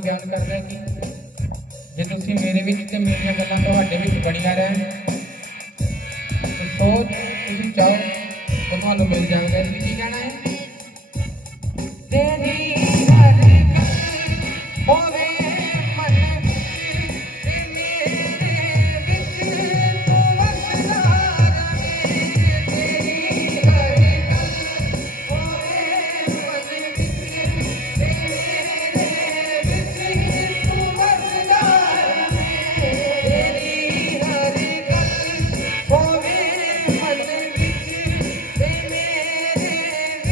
ਤੁਹਾਨੂੰ ਬਿਆਨ ਕਰਦਾ ਕਿ ਜੇ ਤੁਸੀਂ ਮੇਰੇ ਵਿੱਚ ਤੇ ਮੇਰੀਆਂ ਗੱਲਾਂ ਤੁਹਾਡੇ ਵਿੱਚ ਬਣੀਆਂ ਰਹਿਣ ਤਾਂ ਸੋਚ ਤੁਸੀਂ ਚਾਹੋ ਉਹ ਤੁਹਾਨੂੰ ਮਿਲ ਜਾਵੇਗਾ। ਇਸ ਲਈ ਕੀ ਕਹਿਣਾ ਹੈ? ਤੇਰੀ ਹਰ ਗੱਲ ਹੋਵੇ ਮਨ ਵਿੱਚ ਤੇ ਮੇਰੇ ਵਿੱਚ ਤੂੰ ਵਸਦਾ ਰਹੇ। ਤੇਰੀ ਹਰ ਗੱਲ ਹੋਵੇ ਮਨ ਵਿੱਚ ਤੇ ਮੇਰੇ ਵਿੱਚ ਤੂੰ ਵਸਦਾ ਰਹੇ। ਤੇਰੀ ਹਰ ਗੱਲ ਹੋਵੇ ਮਨ ਵਿੱਚ ਤੇ ਮੇਰੇ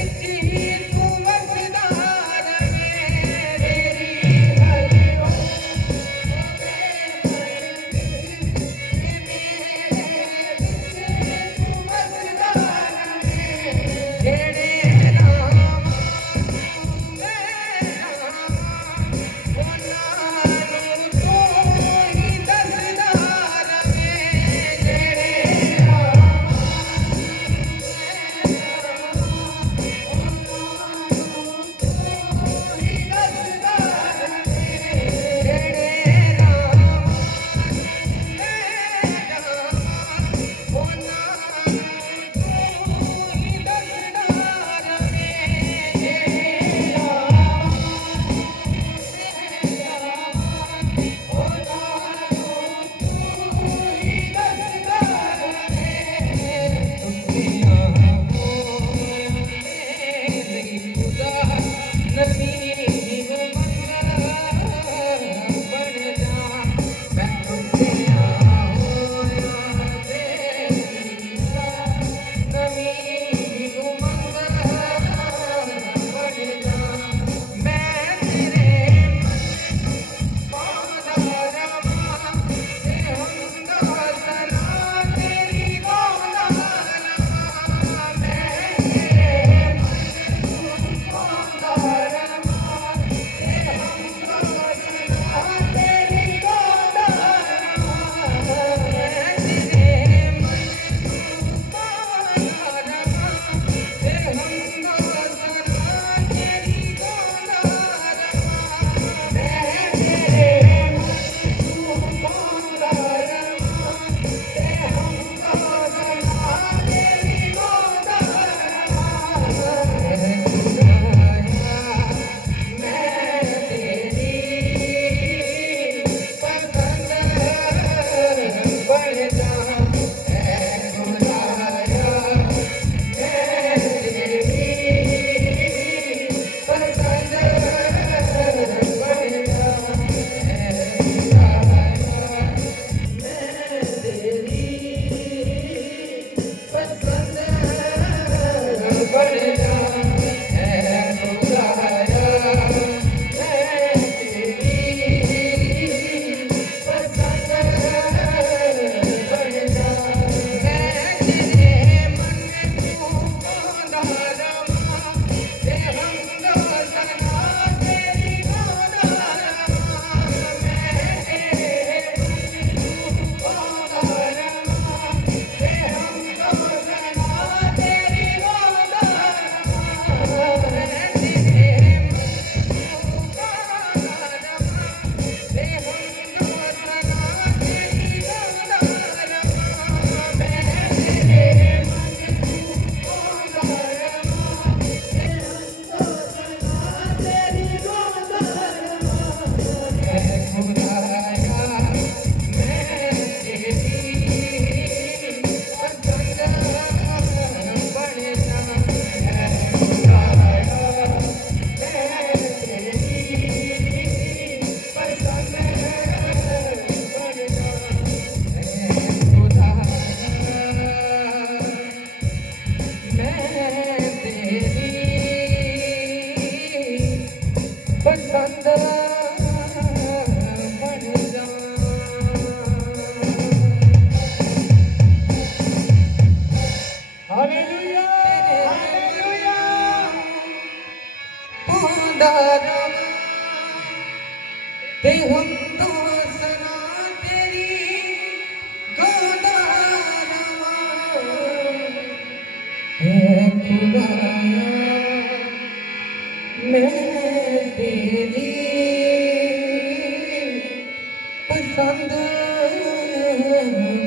पसंद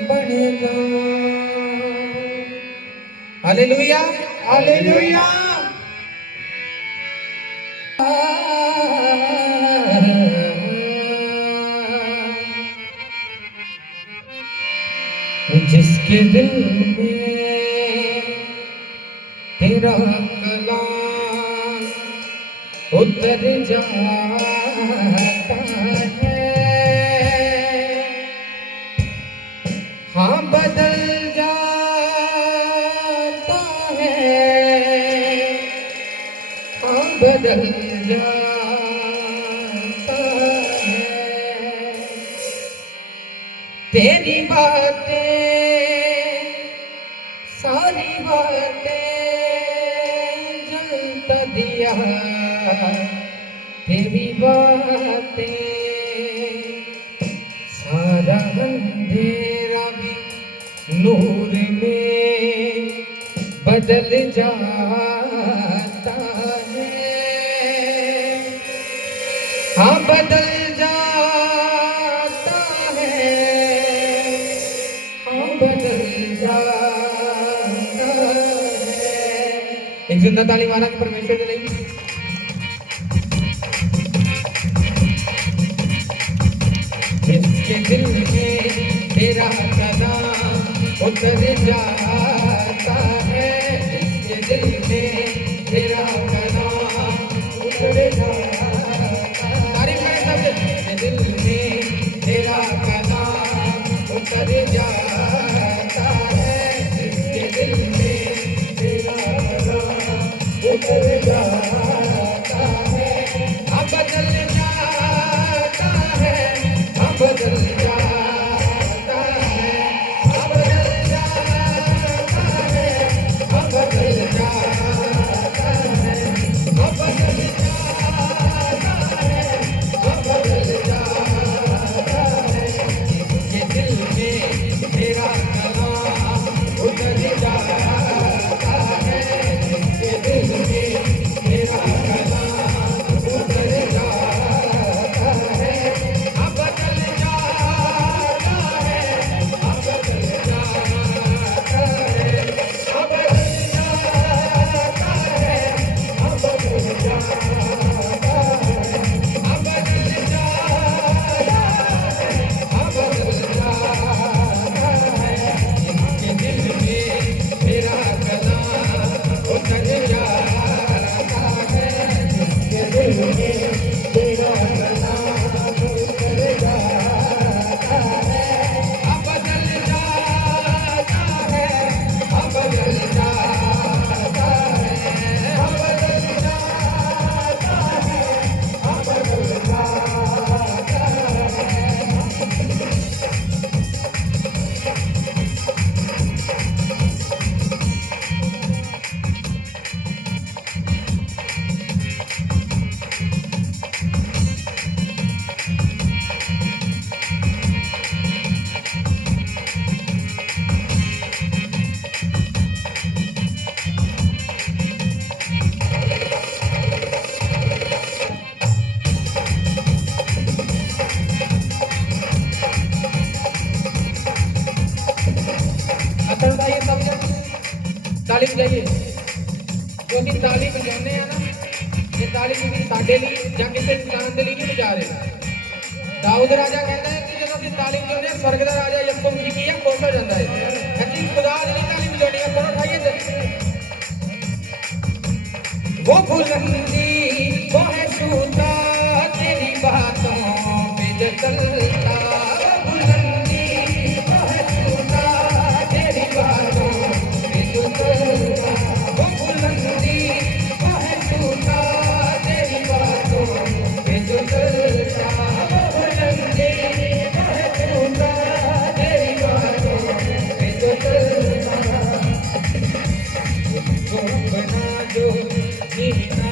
बनेगा। Hallelujah hallelujah. जिसके दिल में तेरा कलाम उतर जाता है, हाँ बदल जाता है, हाँ बदल जाता है। तेरी बातें सारी बातें जलता दिया, तेरी बातें सारा अंधेरा भी नूर में बदल जाता है, हाँ बदल जाता है, हाँ बदल जाता है। एक जिंदा ताली मारा कि परमेश्वर के लिए। जिसके दिल में तेरा कलाम उतर जाता है, जिसके दिल में तेरा कलाम उतर जाता है, तारीफ करें सब। जिसके दिल में तेरा कलाम उतर जाता है, जिसके दिल में तेरा कलाम उतर जाता है, अब बदल जाता है, अब बदल जाता है, अब बदल जाता है, अब बदल जाता है, अब बदल जाता है, अब बदल जाता है। ये दिल में तेरा कलाम उतर जाता है, ये दिल में तेरा कलाम उतर जाता है, अब बदल जाता है, अब बदल जाता है, अब बदल जाता है, अब बदल जाता है, अब बदल जाता है, अब बदल जाता है। जिसके दिल में तेरा कलाम उतर जाता है, जिसके दिल में तेरा कलाम उतर जाता है, अब बदल जाता है, अब बदल जाता है, अब बदल जाता है, अब बदल जाता है। असल भाई सब जन ताली बजाइए। जो भी ताली बजाने हैं ना, ये ताली किसी साडे लिए या किसी इंसान के लिए नहीं बजा रहे। दाऊद राजा कहता है कि जो ਅਸੀਂ ताली बजाने स्वर्ग का राजा यक्कम जी की खुश हो जाता है। ਅਸੀਂ खुदा की नहीं ताली बजानी है, पर उठाइए वो बुलंदी वो है सूता तेरी बातों पे जो चलता, वो बुलंदी वो है सूता तेरी बातों पे जो चलता, वो बुलंदी वो है सूता तेरी बातों पे जो चलता, वो बुलंदी वो है सूता तेरी बातों पे जो चलता। उसको बना दो जीना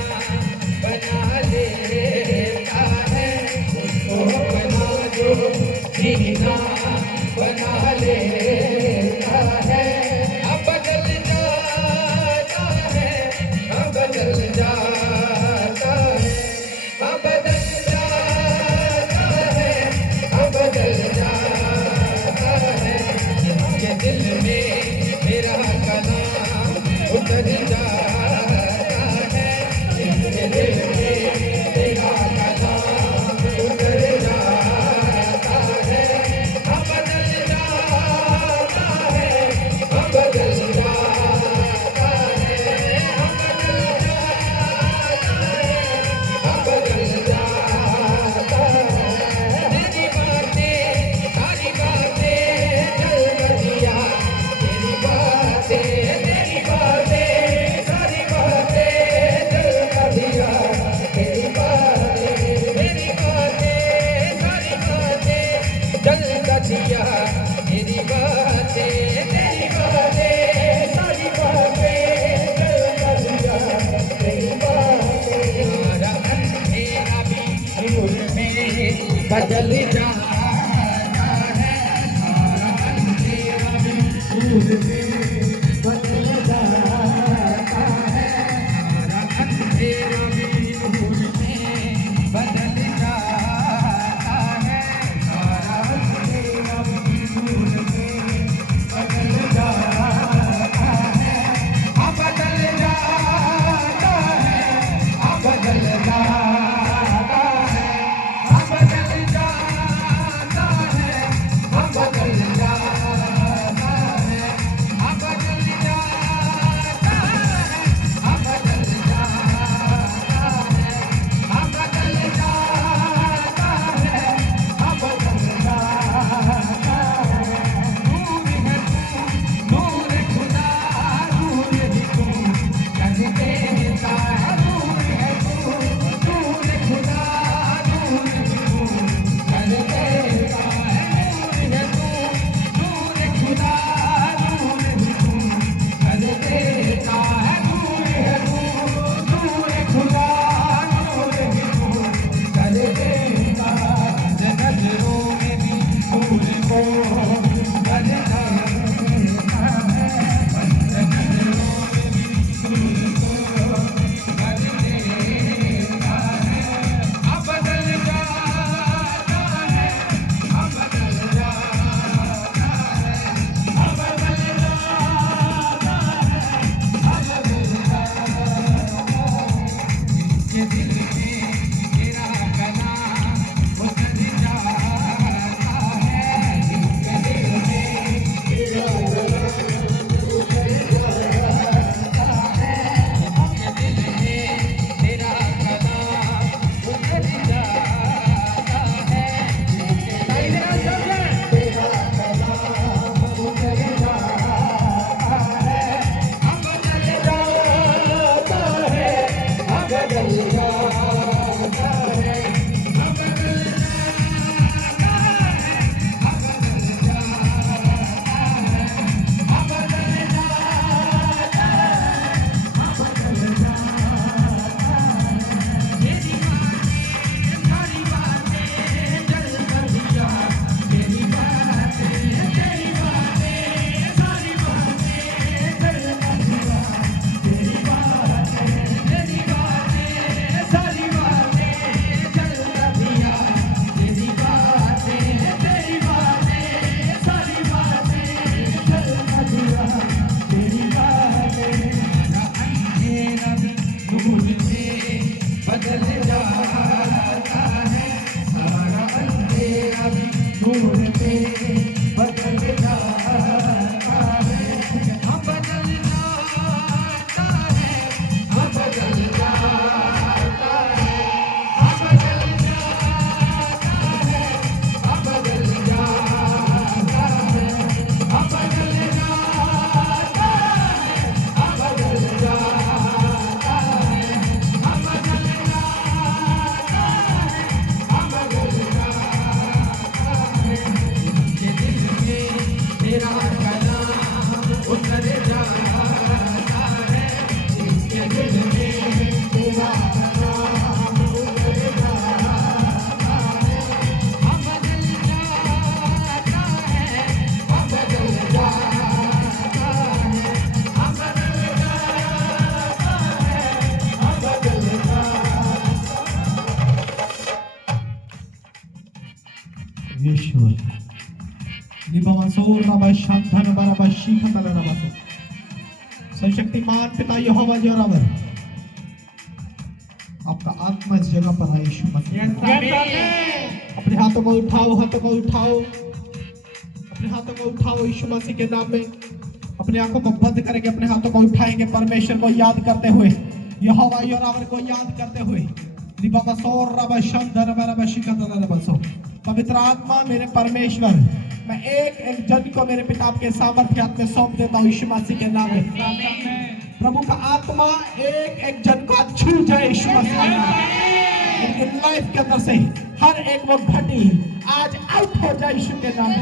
बना लेता है, उसको बना दो जीना बना लेता है, अब बदल जाता है, अब बदल जाता है, अब बदल जाता है, अब बदल बदल जाता है सारा अंधेरा भी नूर में बदल जाता है सारा अंधेरा भी नूर में बदल जाता है सारा अंधेरा भी नूर में बदल जाता है अब बदल जाता है अब बदल जाता है अब बदल जाता है अब बदल जाता है अब बदल जाता है अब बदल जाता है अब बदल जाता है अब बदल जाता है नूर है तू नूर खुदा नूर ही तू कर देता है नूर है तू नूर खुदा नूर ही तू कर देता है नूर है तू नूर खुदा नूर ही तू कर देता है नूर है तू नूर खुदा नूर ही तू कर देता है नजरों में भी नूर को कर देता है नजरों में भी नूर को कर देता है अब बदल जाता है अब बदल जाता है अब बदल जाता है अब बदल जाता है इसके दिल में तेरा कलाम उतर जाता है इसके दिल में तेरा कलाम उतर जाता है इसके दिल में तेरा कलाम उतर जाता है तेरा कलाम उतर जाता है अब बदल जाता है अब बदल जाता है अब बदल जाता है अब बदल जाता है अब बदल जाता है अब बदल जाता है तेरी बातें सारी बातें जल कर दिया तेरी बातें सारी बातें जल कर दिया तेरी बातें सारी बातें जल कर दिया तेरी बातें सारी बातें जल कर दिया तेरी बातें सारा अंधेरा भी नूर में बदल जाता है सारा अंधेरा भी नूर में बदल जाता है अब बदल जाता है अब बदल जाता है अब बदल जाता है अब बदल जाता है अब बदल जाता है अब बदल जाता है अब बदल जाता है अब बदल जाता है इसके दिल में तेरा कलाम उतर जाता है इसके दिल में तेरा कलाम उतर जाता है अब बदल जाता है अब बदल जाता है अब बदल जाता है अब बदल Yeshua. निबवसोर रब शांतन बरब शीखतल रबसो। सर्वशक्तिमान पिता यहोवा जोरावर, आपका आत्मा इस जगह पर है यीशु मसीह। अपने हाथों को उठाओ, हाथों को उठाओ, अपने हाथों को उठाओ यीशु मसीह के नाम में। अपने आंखों को बंद करके अपने हाथों को उठाएंगे परमेश्वर को याद करते हुए, यहोवा योरावर को याद करते हुए। निबवसोर रब शांतन बरब शीखतल रबसो। पवित्र आत्मा मेरे परमेश्वर, मैं एक एक जन को मेरे पिता के सामर्थ्य हाथ में सौंप देता हूँ यीशु मसीह के नाम में। प्रभु का आत्मा एक एक जन को छू जाए यीशु मसीह के नाम में। उनके लाइफ के अंदर से हर एक वो घटी आज आउट हो जाए यीशु के नाम में।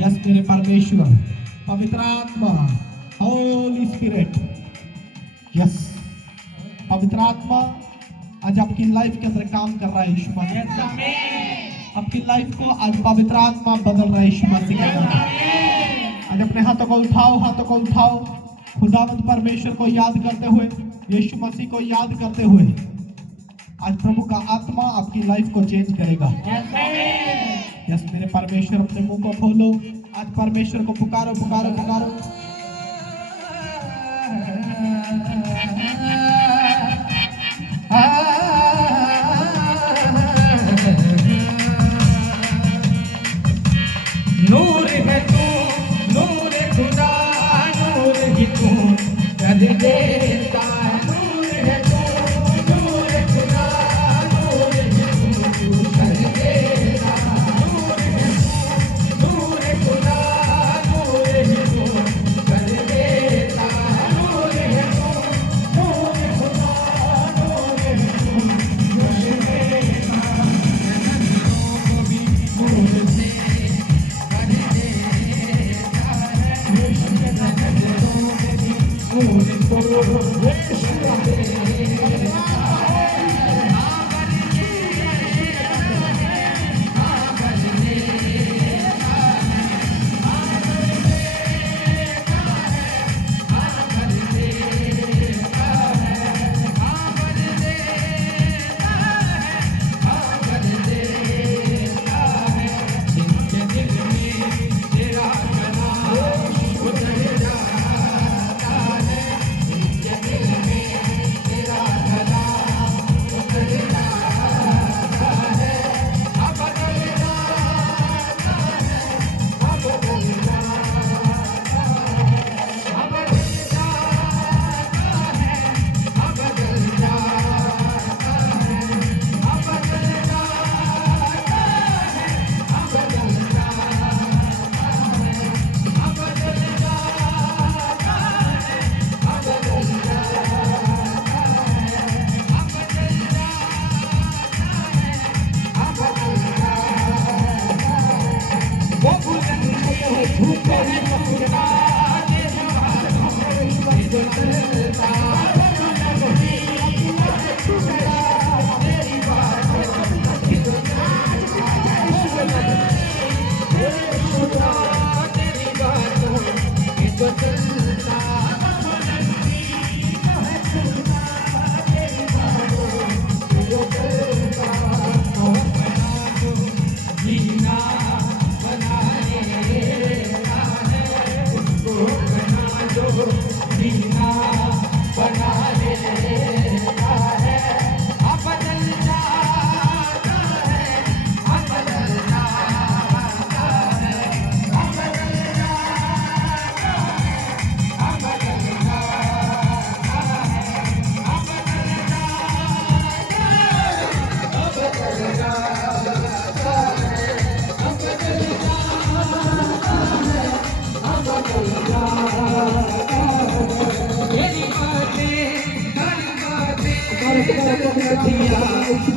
यस मेरे परमेश्वर, पवित्र आत्मा, होली स्पिरिट, यस पवित्र आत्मा आज आपकी लाइफ के अंदर काम कर रहा है यीशु मसीह। आपकी लाइफ को आज पवित्र आत्मा बदल रहा है यीशु मसीह के नाम। आज अपने हाथों को उठाओ, हाथों को उठाओ, खुदावंद परमेश्वर को याद करते हुए, यीशु मसीह को याद करते हुए आज प्रभु का आत्मा आपकी लाइफ को चेंज करेगा। यस मेरे परमेश्वर, अपने मुंह को खोलो, आज परमेश्वर को पुकारो पुकारो पुकारो। नूर है तू, नूर खुदा, नूर ही तू कर देता। नूर है तू, नूर खुदा, नूर ही तू कर देता। नूर है तू, नूर खुदा, नूर ही तू कर देता। नूर है तू, नूर खुदा, नूर ही तू कर देता। नूर भी नूर से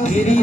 मेरी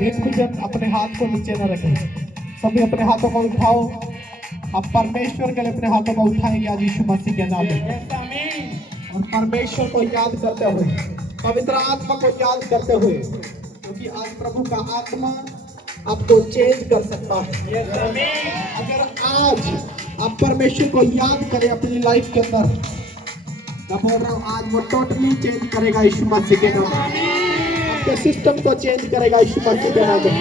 एक भी जन अपने हाथ को नीचे न रखें, सभी अपने हाथों को उठाओ। अब परमेश्वर के लिए अपने हाथों को उठाएंगे आज यीशु मसीह के नाम में, और परमेश्वर को याद करते हुए, पवित्र आत्मा को याद करते हुए क्योंकि आज प्रभु का आत्मा आपको चेंज कर सकता है। अगर आज आप परमेश्वर को याद करें अपनी लाइफ के अंदर, मैं बोल रहा हूँ आज वो टोटली चेंज करेगा यीशु मसीह के नाम में। आपके सिस्टम को चेंज करेगा यीशु मसीह के नाम में।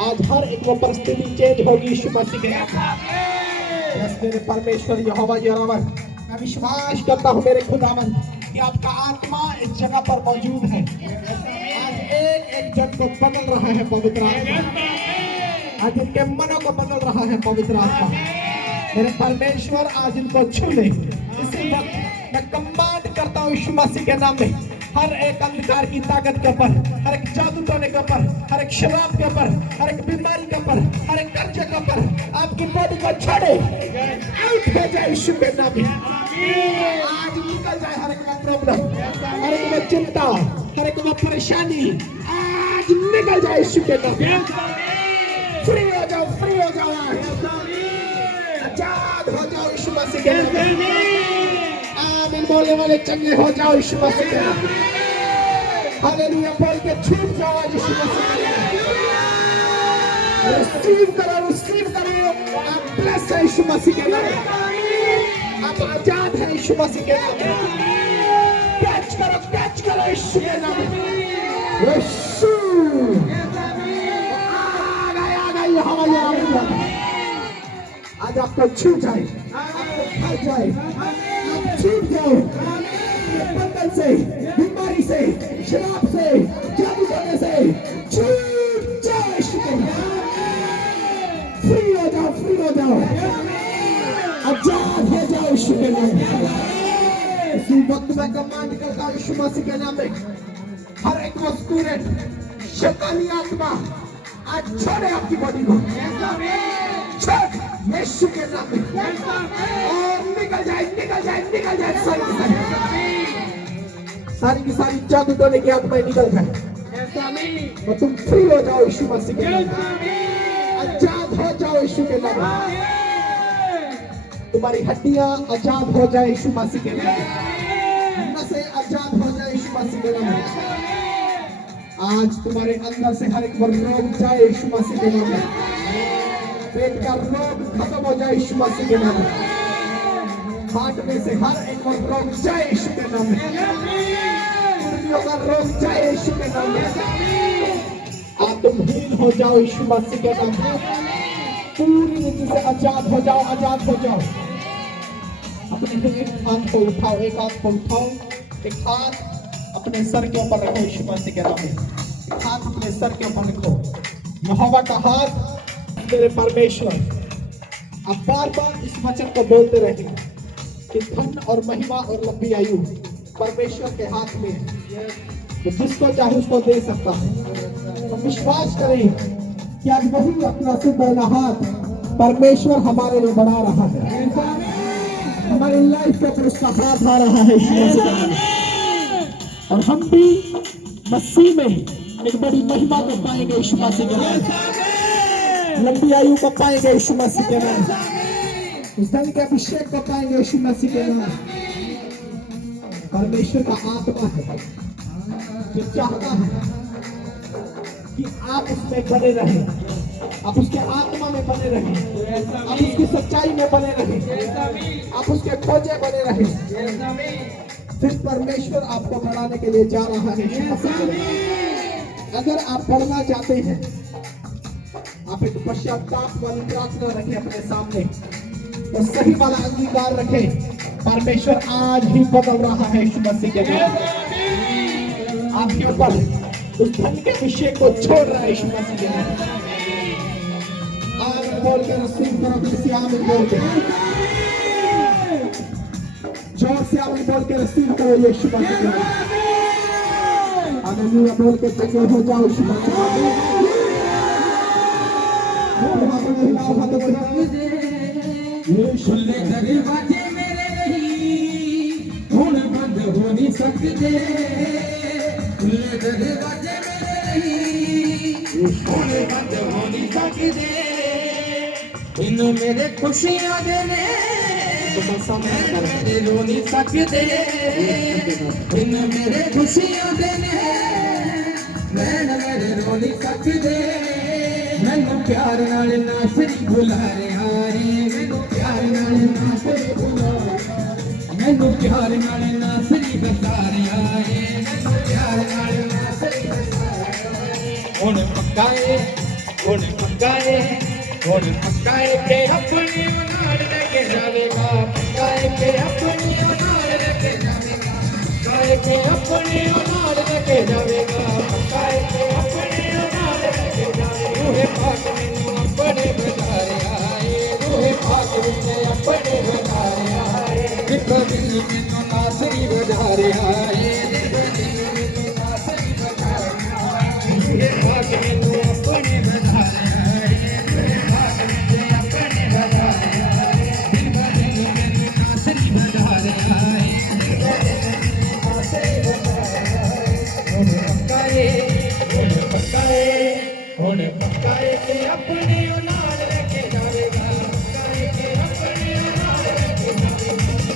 आज हर एक वो परिस्थिति चेंज होगी यीशु मसीह के नाम में। यस मेरे परमेश्वर यहोवा यहोवा, मैं विश्वास करता हूँ मेरे खुदावन कि आपका आत्मा इस जगह पर मौजूद है। आज एक एक जन को बदल रहा है पवित्र आत्मा, आज इनके मनों को बदल रहा है पवित्र आत्मा। मेरे परमेश्वर आज इनको छू ले। इसी वक्त मैं कमांड करता हूँ यीशु मसीह के नाम में, हर एक अंधकार की ताकत के ऊपर, हर एक जादू टोने के ऊपर, हर एक शराब के ऊपर, हर एक बीमारी के ऊपर, हर एक कर्जे के ऊपर आपकी बॉडी को छोड़े, आउट हो जाए यीशु के नाम में। आज निकल जाए हर एक का प्रॉब्लम, हर एक में चिंता, हर एक में परेशानी, आज निकल जाए यीशु के नाम में। फ्री हो जाओ, फ्री हो जाओ, आजाद हो जाओ यीशु मसीह के नाम में। आमीन बोलने वाले चंगे हो जाओ यीशु मसीह के नाम में। हालेलुया बोल के छूट जाओ यीशु मसीह के नाम में। रिसीव करो, रिसीव करो। आप ब्लेस है यीशु मसीह के नाम में। आप आजाद है यीशु मसीह के नाम में। कैच करो यीशु के नाम में। यीशु आ गया हमारे आज आपको छू जाए, आपको खा जाए, आप छूट जाओ बंधन से, बीमारी से, शराब से, जादू करने से, छूट जाओ यीशु के नाम में। फ्री हो जाओ, फ्री हो जाओ, आजाद हो जाओ यीशु के नाम में। इसी वक्त मैं कमांड करता हूँ यीशु मसीह के नाम में, हर एक वो स्पिरिट, शैतानी आत्मा आज छोड़े आपकी बॉडी को, छोड़ यीशु के नाम में, और निकल जाए, निकल जाए, निकल जाए सारी की सारी जादू टोने की आत्माएं निकल जाए और तुम फ्री हो जाओ यीशु मसीह के नाम में। आजाद हो जाओ यीशु के नाम में। तुम्हारी हड्डियां आजाद हो जाए यीशु मसीह के नाम में। नसें आजाद हो जाए यीशु मसीह के नाम में। आज तुम्हारे अंदर से हर एक रोग जाए यीशु मसीह के नाम में। पेट का रोग खत्म हो जाए यीशु मसीह के नाम में। हार्ट में से हर एक रोग जाए यीशु के नाम में। किडनियों का रोग जाए यीशु के नाम में। आप तुम हील हो जाओ यीशु मसीह के नाम में। पूरी रीति से आजाद हो जाओ, आजाद हो जाओ। अपने एक हाथ को उठाओ, एक हाथ को उठाओ, एक हाथ अपने सर के ऊपर रखो यीशु मसीह के नाम में। एक हाथ अपने सर के ऊपर रखो, यहोवा का हाथ। मेरे परमेश्वर, आप बार बार इस वचन को बोलते रहे कि धन और महिमा और लंबी आयु परमेश्वर के हाथ में है, तो जिसको चाहे उसको दे सकता है। तो विश्वास करें कि आज वही अपना सुबह हाथ परमेश्वर हमारे लिए बढ़ा रहा है, हमारी लाइफ के ऊपर उसका हाथ आ रहा है यीशु मसीह के नाम में। और हम भी मसीह में एक बड़ी महिमा को पाएंगे यीशु मसीह के नाम में। लंबी आयु को पाएंगे यीशु मसीह के नाम, उस धन के अभिषेक को पाएंगे यीशु मसीह के नाम। परमेश्वर का आत्मा है जो चाहता है कि आप उसमें बने रहें, आप उसके आत्मा में बने रहें, आप उसकी सच्चाई में बने रहें, आप उसके खोजे बने रहें। फिर परमेश्वर आपको बढ़ाने के लिए जा रहा है यीशु मसीह के नाम। अगर आप बढ़ना चाहते हैं, आप एक पश्चाताप वाली प्रार्थना रखें अपने सामने और सही वाला अंगीकार रखें। परमेश्वर आज ही बदल रहा है यीशु मसीह के नाम। आपके ऊपर उस धन के विषय को छोड़ रहा है यीशु मसीह के नाम। आमीन बोल के रिसीव करो, किसी आमीन बोल के जोर से आमीन बोल के रिसीव करो यीशु मसीह के नाम। हालेलुया बोल के चंगे हो जाओ यीशु मसीह के नाम। खुले दरवाजे मेरे नहीं हुण बंद हो नहीं सकते। खुले दरवाजे मेरे नहीं हुण बंद हो नहीं सकते। इन मेरे खुशियां देने मेरे रो नहीं सकते। इन मेरे खुशियां देने मेरे रो नहीं सकते मैनू प्यार नाल नासरी बुला रहा है मैनू प्यार नाल नासरी बुला मैनू प्यार नाल नासरी बता रहा है मैनू प्यार नाल नासरी बता रहा है हुण पक्काए के अपने नाल लेके जावेगा पक्काए के अपने नाल लेके जावेगा पक्काए के अपने नाल लेके जावेगा पक्काए के अपने नाल लेके जावेगा रूहे पाक मैनू अपने बता रहा है रूहे पाक मैनू अपने बता रहा है जिस दिन मैनू नासरी बजा रहा है जिस दिन मैनू नासरी बजा रहा है रूहे पाक मैनू अपने बता रहा है रूहे पाक मैनू अपने बता रहा है दिन ब दिन मैनू नासरी बजा रहा है दिन ब दिन मैनू नासरी बजा रहा है हुण पक्काए के अपने नाल लेके जावेगा पक्काए के अपने नाल लेके जावेगा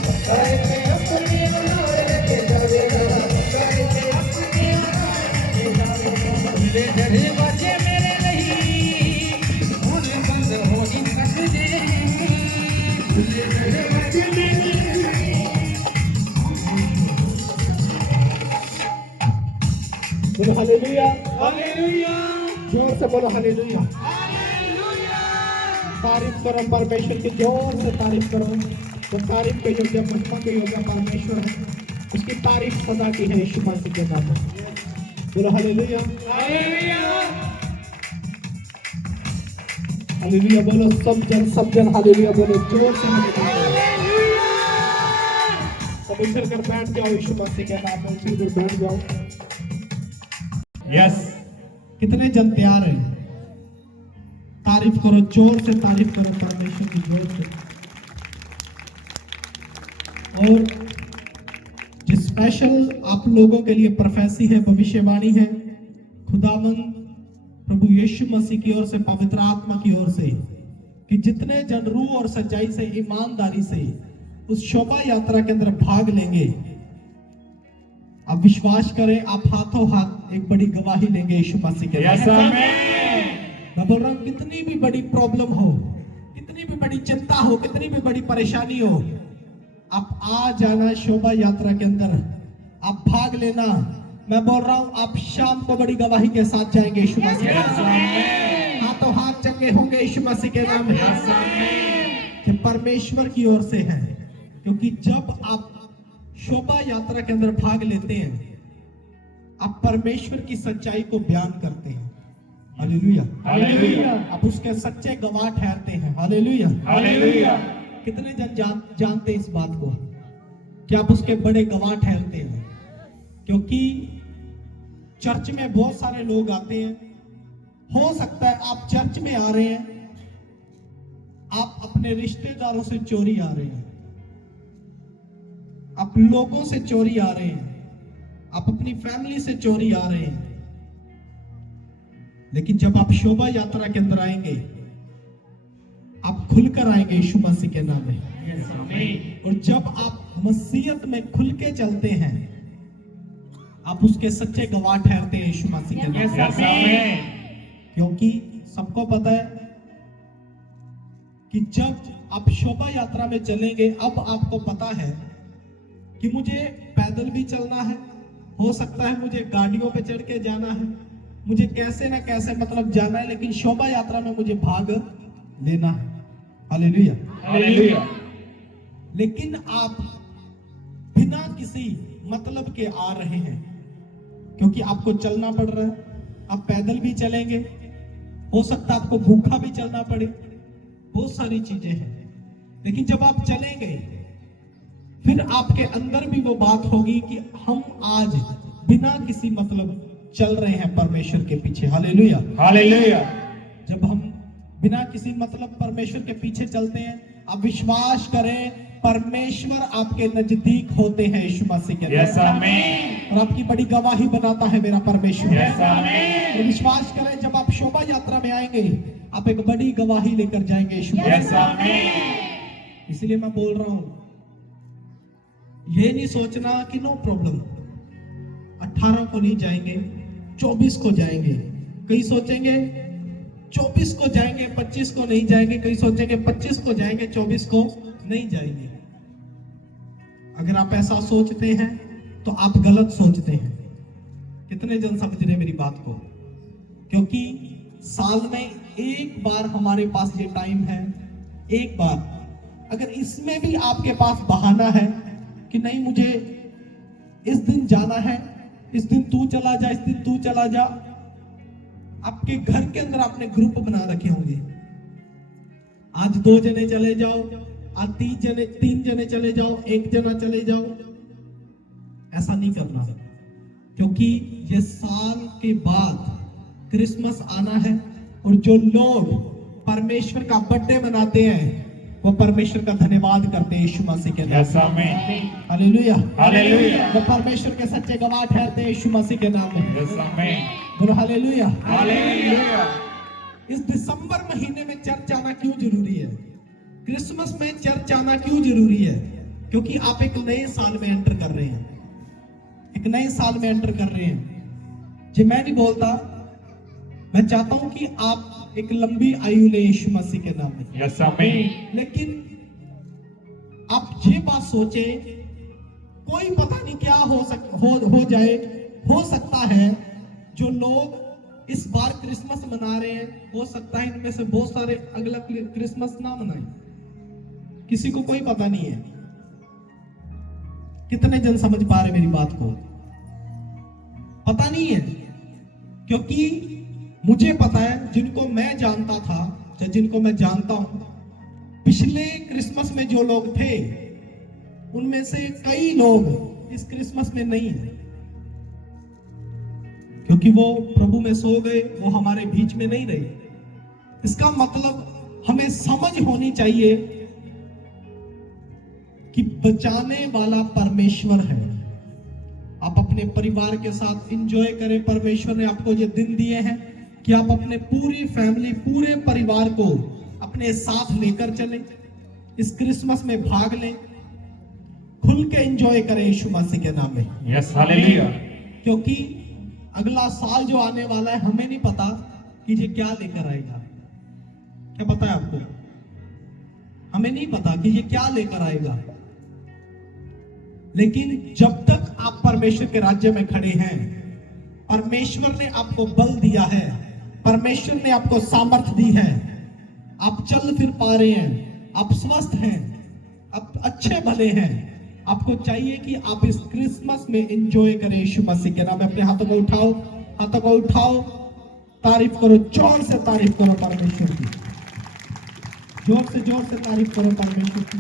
पक्काए के अपने नाल लेके जावेगा पक्काए के अपने नाल लेके जावेगा खुले दरवाजे मेरे नहीं हुण बंद हो नहीं सकते खुले दरवाजे मेरे नहीं बोलो हालेलुया, हालेलुया जोर से बोलो हालेलुया। तारीफ करो परमेश्वर की, जोर से तारीफ करो। तो तारीफ के योग्य, महिमा के योग्य परमेश्वर है, उसकी तारीफ सदा की है यीशु मसीह के नाम में। बोलो हालेलुया, हालेलुया बोलो सब जन हालेलुया बोलो जोर से हालेलुया। सब मिलकर बैठ जाओ यीशु मसीह के नाम में, उसी पर बैठ जाओ। यस कितने जन तैयार हैं? तारीफ करो, जोर से तारीफ करो परमेश्वर की, जोर से। और जो स्पेशल आप लोगों के लिए प्रोफेसी है, भविष्यवाणी है, खुदावंद प्रभु यीशु मसीह की ओर से, पवित्र आत्मा की ओर से, कि जितने जन रूह और सच्चाई से, ईमानदारी से उस शोभा यात्रा के अंदर भाग लेंगे, आप विश्वास करें, आप हाथों हाथ एक बड़ी गवाही लेंगे यीशु मसीह के नाम में। मैं बोल रहा हूं, कितनी भी बड़ी प्रॉब्लम हो, कितनी भी बड़ी चिंता हो, कितनी भी बड़ी परेशानी हो, आप आ जाना शोभा यात्रा के अंदर, आप भाग लेना। मैं बोल रहा हूं, आप शाम को बड़ी गवाही के साथ जाएंगे यीशु मसीह के नाम में। हाथों हाथ चंगे होंगे यीशु मसीह के नाम में, कि परमेश्वर की ओर से है। क्योंकि जब आप शोभा यात्रा के अंदर भाग लेते हैं, आप परमेश्वर की सच्चाई को बयान करते हैं। हालेलुया, हालेलुया आप उसके सच्चे गवाह ठहरते हैं। हालेलुया, हालेलुया कितने जन जानते इस बात को कि आप उसके बड़े गवाह ठहरते हैं? क्योंकि चर्च में बहुत सारे लोग आते हैं, हो सकता है आप चर्च में आ रहे हैं, आप अपने रिश्तेदारों से चोरी आ रहे हैं, आप लोगों से चोरी आ रहे हैं, आप अपनी फैमिली से चोरी आ रहे हैं। लेकिन जब आप शोभा यात्रा के अंदर आएंगे, आप खुलकर आएंगे यीशु मसीह के नाम में। और जब आप मसीहत में खुल के चलते हैं, आप उसके सच्चे गवाह ठहरते हैं यीशु मसीह के नाम में। क्योंकि सबको पता है कि जब आप शोभा यात्रा में चलेंगे, अब आपको पता है कि मुझे पैदल भी चलना है, हो सकता है मुझे गाड़ियों पे चढ़ के जाना है, मुझे कैसे ना कैसे मतलब जाना है, लेकिन शोभा यात्रा में मुझे भाग लेना है। हालेलुया, हालेलुया लेकिन आप बिना किसी मतलब के आ रहे हैं, क्योंकि आपको चलना पड़ रहा है। आप पैदल भी चलेंगे, हो सकता है आपको भूखा भी चलना पड़े, बहुत सारी चीजें हैं। लेकिन जब आप चलेंगे, फिर आपके अंदर भी वो बात होगी कि हम आज बिना किसी मतलब चल रहे हैं परमेश्वर के पीछे। हालेलुया, हालेलुया जब हम बिना किसी मतलब परमेश्वर के पीछे चलते हैं, आप विश्वास करें, परमेश्वर आपके नजदीक होते हैं यीशु मसीह के यस नाम में। आमीन, और आपकी बड़ी गवाही बनाता है मेरा परमेश्वर। यस आमीन, और विश्वास करें, जब आप शोभा यात्रा में आएंगे, आप एक बड़ी गवाही लेकर जाएंगे यीशु मसीह। यस आमीन। इसलिए मैं बोल रहा हूं, ये नहीं सोचना कि नो प्रॉब्लम, 18 को नहीं जाएंगे, 24 को जाएंगे, कई सोचेंगे 24 को जाएंगे, 25 को नहीं जाएंगे, कई सोचेंगे 25 को जाएंगे, 24 को नहीं जाएंगे। अगर आप ऐसा सोचते हैं तो आप गलत सोचते हैं। कितने जन समझ रहे मेरी बात को? क्योंकि साल में एक बार हमारे पास ये टाइम है, एक बार। अगर इसमें भी आपके पास बहाना है कि नहीं मुझे इस दिन जाना है, इस दिन तू चला जा, इस दिन तू चला जा। आपके घर के अंदर आपने ग्रुप बना रखे होंगे, आज 2 जने चले जाओ, आज 3 जने चले जाओ, 1 जना चले जाओ। ऐसा नहीं करना, क्योंकि ये साल के बाद क्रिसमस आना है और जो लोग परमेश्वर का बर्थडे मनाते हैं वो परमेश्वर का धन्यवाद करते हैं यीशु मसीह के नाम में। Hallelujah, hallelujah. वो परमेश्वर के सच्चे गवाह ठहरते हैं यीशु मसीह के नाम में। बोलो हालेलुया, हालेलुया। इस दिसंबर महीने में चर्च आना क्यों जरूरी है? क्रिसमस में चर्च आना क्यों जरूरी है? क्योंकि आप एक नए साल में एंटर कर रहे हैं, एक नए साल में एंटर कर रहे हैं। जी मैं नहीं बोलता, मैं चाहता हूं कि आप एक लंबी आयु ले यीशु मसीह के नाम में। यस आमीन। लेकिन आप ये बात सोचें, कोई पता नहीं क्या हो जाए। हो सकता है जो लोग इस बार क्रिसमस मना रहे हैं, हो सकता है इनमें से बहुत सारे अगला क्रिसमस ना मनाएं। किसी को कोई पता नहीं है। कितने जन समझ पा रहे मेरी बात को? पता नहीं है, क्योंकि मुझे पता है, जिनको मैं जानता था या जिनको मैं जानता हूं, पिछले क्रिसमस में जो लोग थे उनमें से कई लोग इस क्रिसमस में नहीं है, क्योंकि वो प्रभु में सो गए, वो हमारे बीच में नहीं रहे। इसका मतलब हमें समझ होनी चाहिए कि बचाने वाला परमेश्वर है। आप अपने परिवार के साथ एंजॉय करें। परमेश्वर ने आपको ये दिन दिए हैं कि आप अपने पूरी फैमिली, पूरे परिवार को अपने साथ लेकर चलें, इस क्रिसमस में भाग लें, खुल के एंजॉय करें यीशु मसीह के नाम में। Yes hallelujah. क्योंकि अगला साल जो आने वाला है, हमें नहीं पता कि ये क्या लेकर आएगा। क्या पता है आपको? हमें नहीं पता कि ये क्या लेकर आएगा। लेकिन जब तक आप परमेश्वर के राज्य में खड़े हैं, परमेश्वर ने आपको बल दिया है, परमेश्वर ने आपको सामर्थ्य दी है, आप चल फिर पा रहे हैं, आप स्वस्थ हैं, आप अच्छे भले हैं। आपको चाहिए कि आप इस क्रिसमस में एंजॉय करें यीशु मसीह के नाम में। अपने हाथों को उठाओ, हाथों को उठाओ, तारीफ करो, जोर से तारीफ करो परमेश्वर की, जोर से तारीफ करो परमेश्वर की।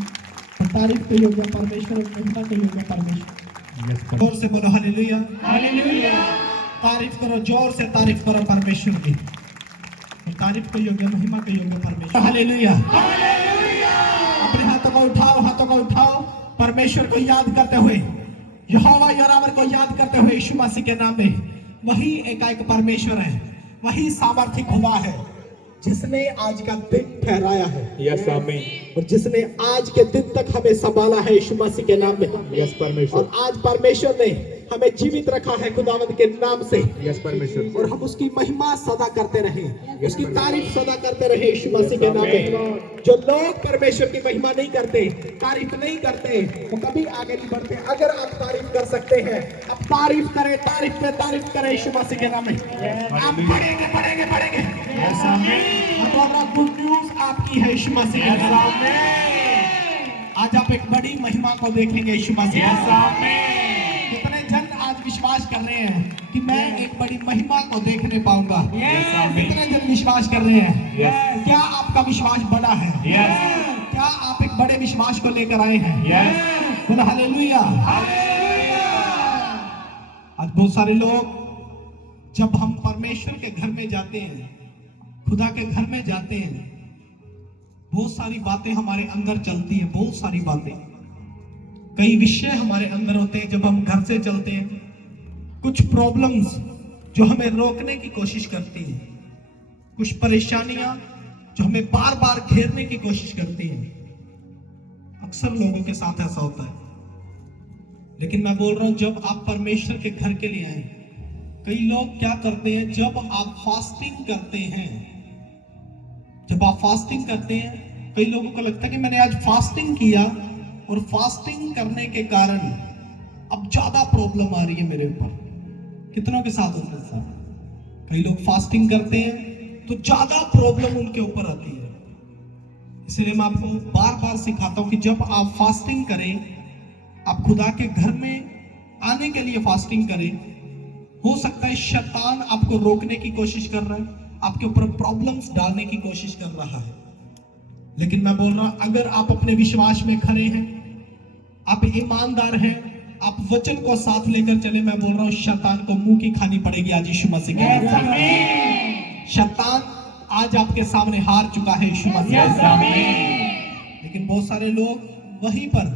तारीफ के योग्य परमेश्वर, महिमा के योग्य परमेश्वर। जोर से बोलो हालेलुया, हालेलुया। तारीफ करो, जोर से तारीफ करो परमेश्वर की। तारीफ के योग्य, महिमा के योग्य परमेश्वर। Hallelujah, hallelujah. अपने हाथों को उठाओ, हाथों को उठाओ, परमेश्वर को याद करते हुए, यहोवा यहोवा को याद करते हुए यीशु मसीह के नाम में। वही एकाएक परमेश्वर है, वही सामर्थ्य खुदा है जिसने आज का दिन ठहराया है। यस आमीन। और जिसने आज के दिन तक हमें संभाला है यीशु मसीह के नाम में। यस परमेश्वर। और आज परमेश्वर ने हमें जीवित रखा है खुदावंद के नाम से। यस परमेश्वर। और हम उसकी महिमा सदा करते रहे, उसकी तारीफ सदा करते रहे यीशु मसीह के नाम में। जो लोग परमेश्वर की महिमा नहीं करते, तारीफ नहीं करते, वो कभी आगे नहीं बढ़ते। अगर आप तारीफ कर सकते हैं, आप तारीफ करें, तारीफ पे तारीफ करें यीशु मसीह के नाम में। आप बढ़ेंगे, बढ़ेंगे, बढ़ेगे। यस आमीन। हमारा गुड न्यूज आपकी है यीशु मसीह के नाम में। आज आप एक बड़ी महिमा को देखेंगे यीशु मसीह के नाम में। कितने जन आज विश्वास कर रहे हैं कि मैं एक बड़ी महिमा को देखने पाऊंगा? कितने जन विश्वास कर रहे हैं? क्या आपका विश्वास बड़ा है? क्या आप एक बड़े विश्वास को लेकर आए हैं? बोलो हालेलुया। आज बहुत सारे लोग, जब हम परमेश्वर के घर में जाते हैं, खुदा के घर में जाते हैं, बहुत सारी बातें हमारे अंदर चलती हैं, बहुत सारी बातें, कई विषय हमारे अंदर होते हैं। जब हम घर से चलते हैं, कुछ प्रॉब्लम्स जो हमें रोकने की कोशिश करती हैं, कुछ परेशानियां जो हमें बार बार घेरने की कोशिश करती हैं। अक्सर लोगों के साथ ऐसा होता है। लेकिन मैं बोल रहा हूं, जब आप परमेश्वर के घर के लिए आए, कई लोग क्या करते हैं, जब आप फास्टिंग करते हैं, जब आप फास्टिंग करते हैं, कई लोगों को लगता है कि मैंने आज फास्टिंग किया और फास्टिंग करने के कारण अब ज्यादा प्रॉब्लम आ रही है मेरे ऊपर। कितनों के साथ होता है साहब? कई लोग फास्टिंग करते हैं तो ज्यादा प्रॉब्लम उनके ऊपर आती है। इसलिए मैं आपको बार बार सिखाता हूं कि जब आप फास्टिंग करें, आप खुदा के घर में आने के लिए फास्टिंग करें। हो सकता है शैतान आपको रोकने की कोशिश कर रहा है, आपके ऊपर प्रॉब्लम्स डालने की कोशिश कर रहा है, लेकिन मैं बोल रहा हूं अगर आप अपने विश्वास में खड़े हैं, आप ईमानदार हैं, आप वचन को साथ लेकर चले, मैं बोल रहा हूं शैतान को मुंह की खानी पड़ेगी आज यीशु मसीह के नाम में। शैतान आज आपके सामने हार चुका है यीशु मसीह। लेकिन बहुत सारे लोग वहीं पर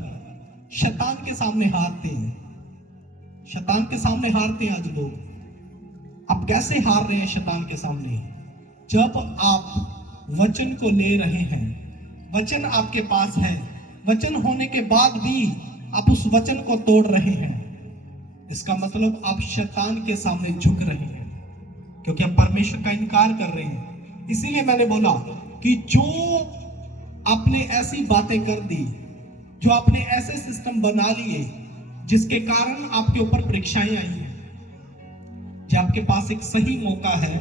शैतान के सामने हारते हैं, शैतान के सामने हारते हैं आज लोग। आप कैसे हार रहे हैं शैतान के सामने? जब आप वचन को ले रहे हैं, वचन आपके पास है, वचन होने के बाद भी आप उस वचन को तोड़ रहे हैं, इसका मतलब आप शैतान के सामने झुक रहे हैं, क्योंकि आप परमेश्वर का इनकार कर रहे हैं। इसीलिए मैंने बोला कि जो आपने ऐसी बातें कर दी, जो आपने ऐसे सिस्टम बना लिए जिसके कारण आपके ऊपर परीक्षाएं आई हैं, जब आपके पास एक सही मौका है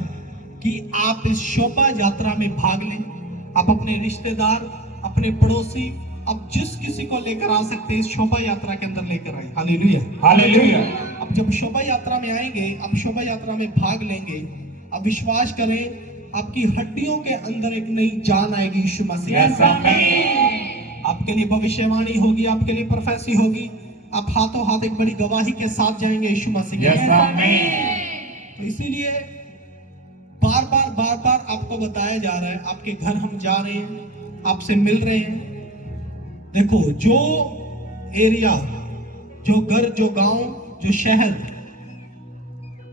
कि आप इस शोभा यात्रा में भाग लें, आप अपने रिश्तेदार, अपने पड़ोसी, अब जिस किसी को लेकर आ सकते हैं इस शोभा यात्रा के अंदर लेकर आए। Hallelujah, hallelujah. अब जब शोभा यात्रा में आएंगे, अब शोभा यात्रा में भाग लेंगे, अब विश्वास करें आपकी हड्डियों के अंदर एक नई जान आएगी यीशु मसीह। आपके लिए भविष्यवाणी होगी, आपके लिए प्रोफेसी होगी, आप हाथों हाथ एक बड़ी गवाही के साथ जाएंगे यीशु मसीह के। तो इसीलिए बार बार आपको बताया जा रहा है, आपके घर हम जा रहे हैं, आपसे मिल रहे हैं। देखो, जो एरिया, जो घर, जो गांव, जो शहर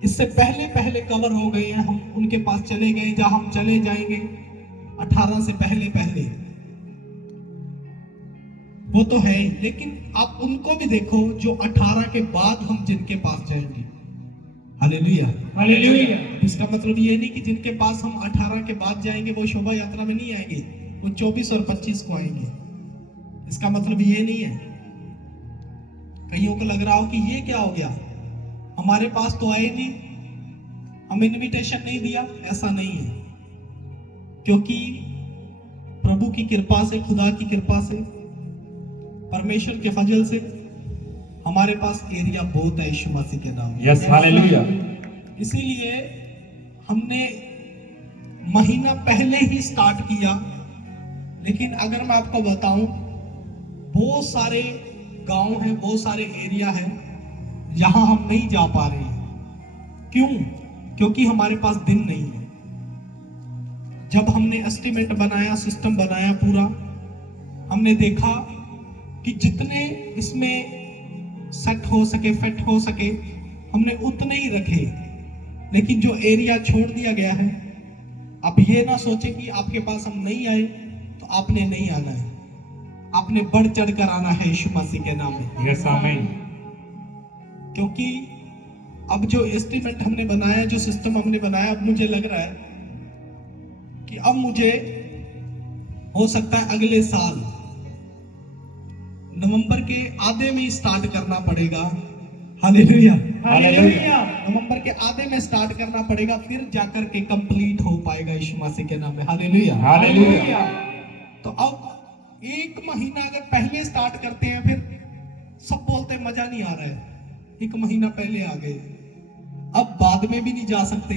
इससे पहले कवर हो गए हैं, हम उनके पास चले गए, जहां हम चले जाएंगे 18 से पहले वो तो है ही, लेकिन आप उनको भी देखो जो 18 के बाद हम जिनके पास जाएंगे। Hallelujah, hallelujah. इसका मतलब ये नहीं कि जिनके पास हम 18 के बाद जाएंगे वो शोभा यात्रा में नहीं आएंगे, वो 24 और 25 को आएंगे। इसका मतलब ये नहीं है। कईयों को लग रहा हो कि ये क्या हो गया, हमारे पास तो आए नहीं, हमें इनविटेशन नहीं दिया। ऐसा नहीं है, क्योंकि प्रभु की कृपा से, खुदा की कृपा से, परमेश्वर के फजल से हमारे पास एरिया बहुत है यीशु मसीह के नाम में। Yes, hallelujah. इसीलिए हमने महीना पहले ही स्टार्ट किया, लेकिन अगर मैं आपको बताऊं, बहुत सारे गांव हैं, बहुत सारे एरिया हैं जहां हम नहीं जा पा रहे हैं। क्यों? क्योंकि हमारे पास दिन नहीं है। जब हमने एस्टिमेट बनाया, सिस्टम बनाया पूरा, हमने देखा कि जितने इसमें सेट हो सके, फिट हो सके, हमने उतने ही रखे। लेकिन जो एरिया छोड़ दिया गया है, आप ये ना सोचे कि आपके पास हम नहीं आए तो आपने नहीं आना है, आपने बढ़ चढ़ कर आना है यीशु मसीह के नाम में। यस, आमीन। क्योंकि अब जो एस्टिमेट हमने बनाया, जो सिस्टम हमने बनाया, अब मुझे लग रहा है कि अब मुझे हो सकता है अगले साल नवंबर के आधे में स्टार्ट करना पड़ेगा। Hallelujah, hallelujah. नवंबर के आधे में स्टार्ट करना पड़ेगा, फिर जाकर के कंप्लीट हो पाएगा यीशु मसीह के नाम में। Hallelujah, hallelujah. तो अब एक महीना अगर पहले स्टार्ट करते हैं, फिर सब बोलते हैं मजा नहीं आ रहा है, एक महीना पहले आ गए, अब बाद में भी नहीं जा सकते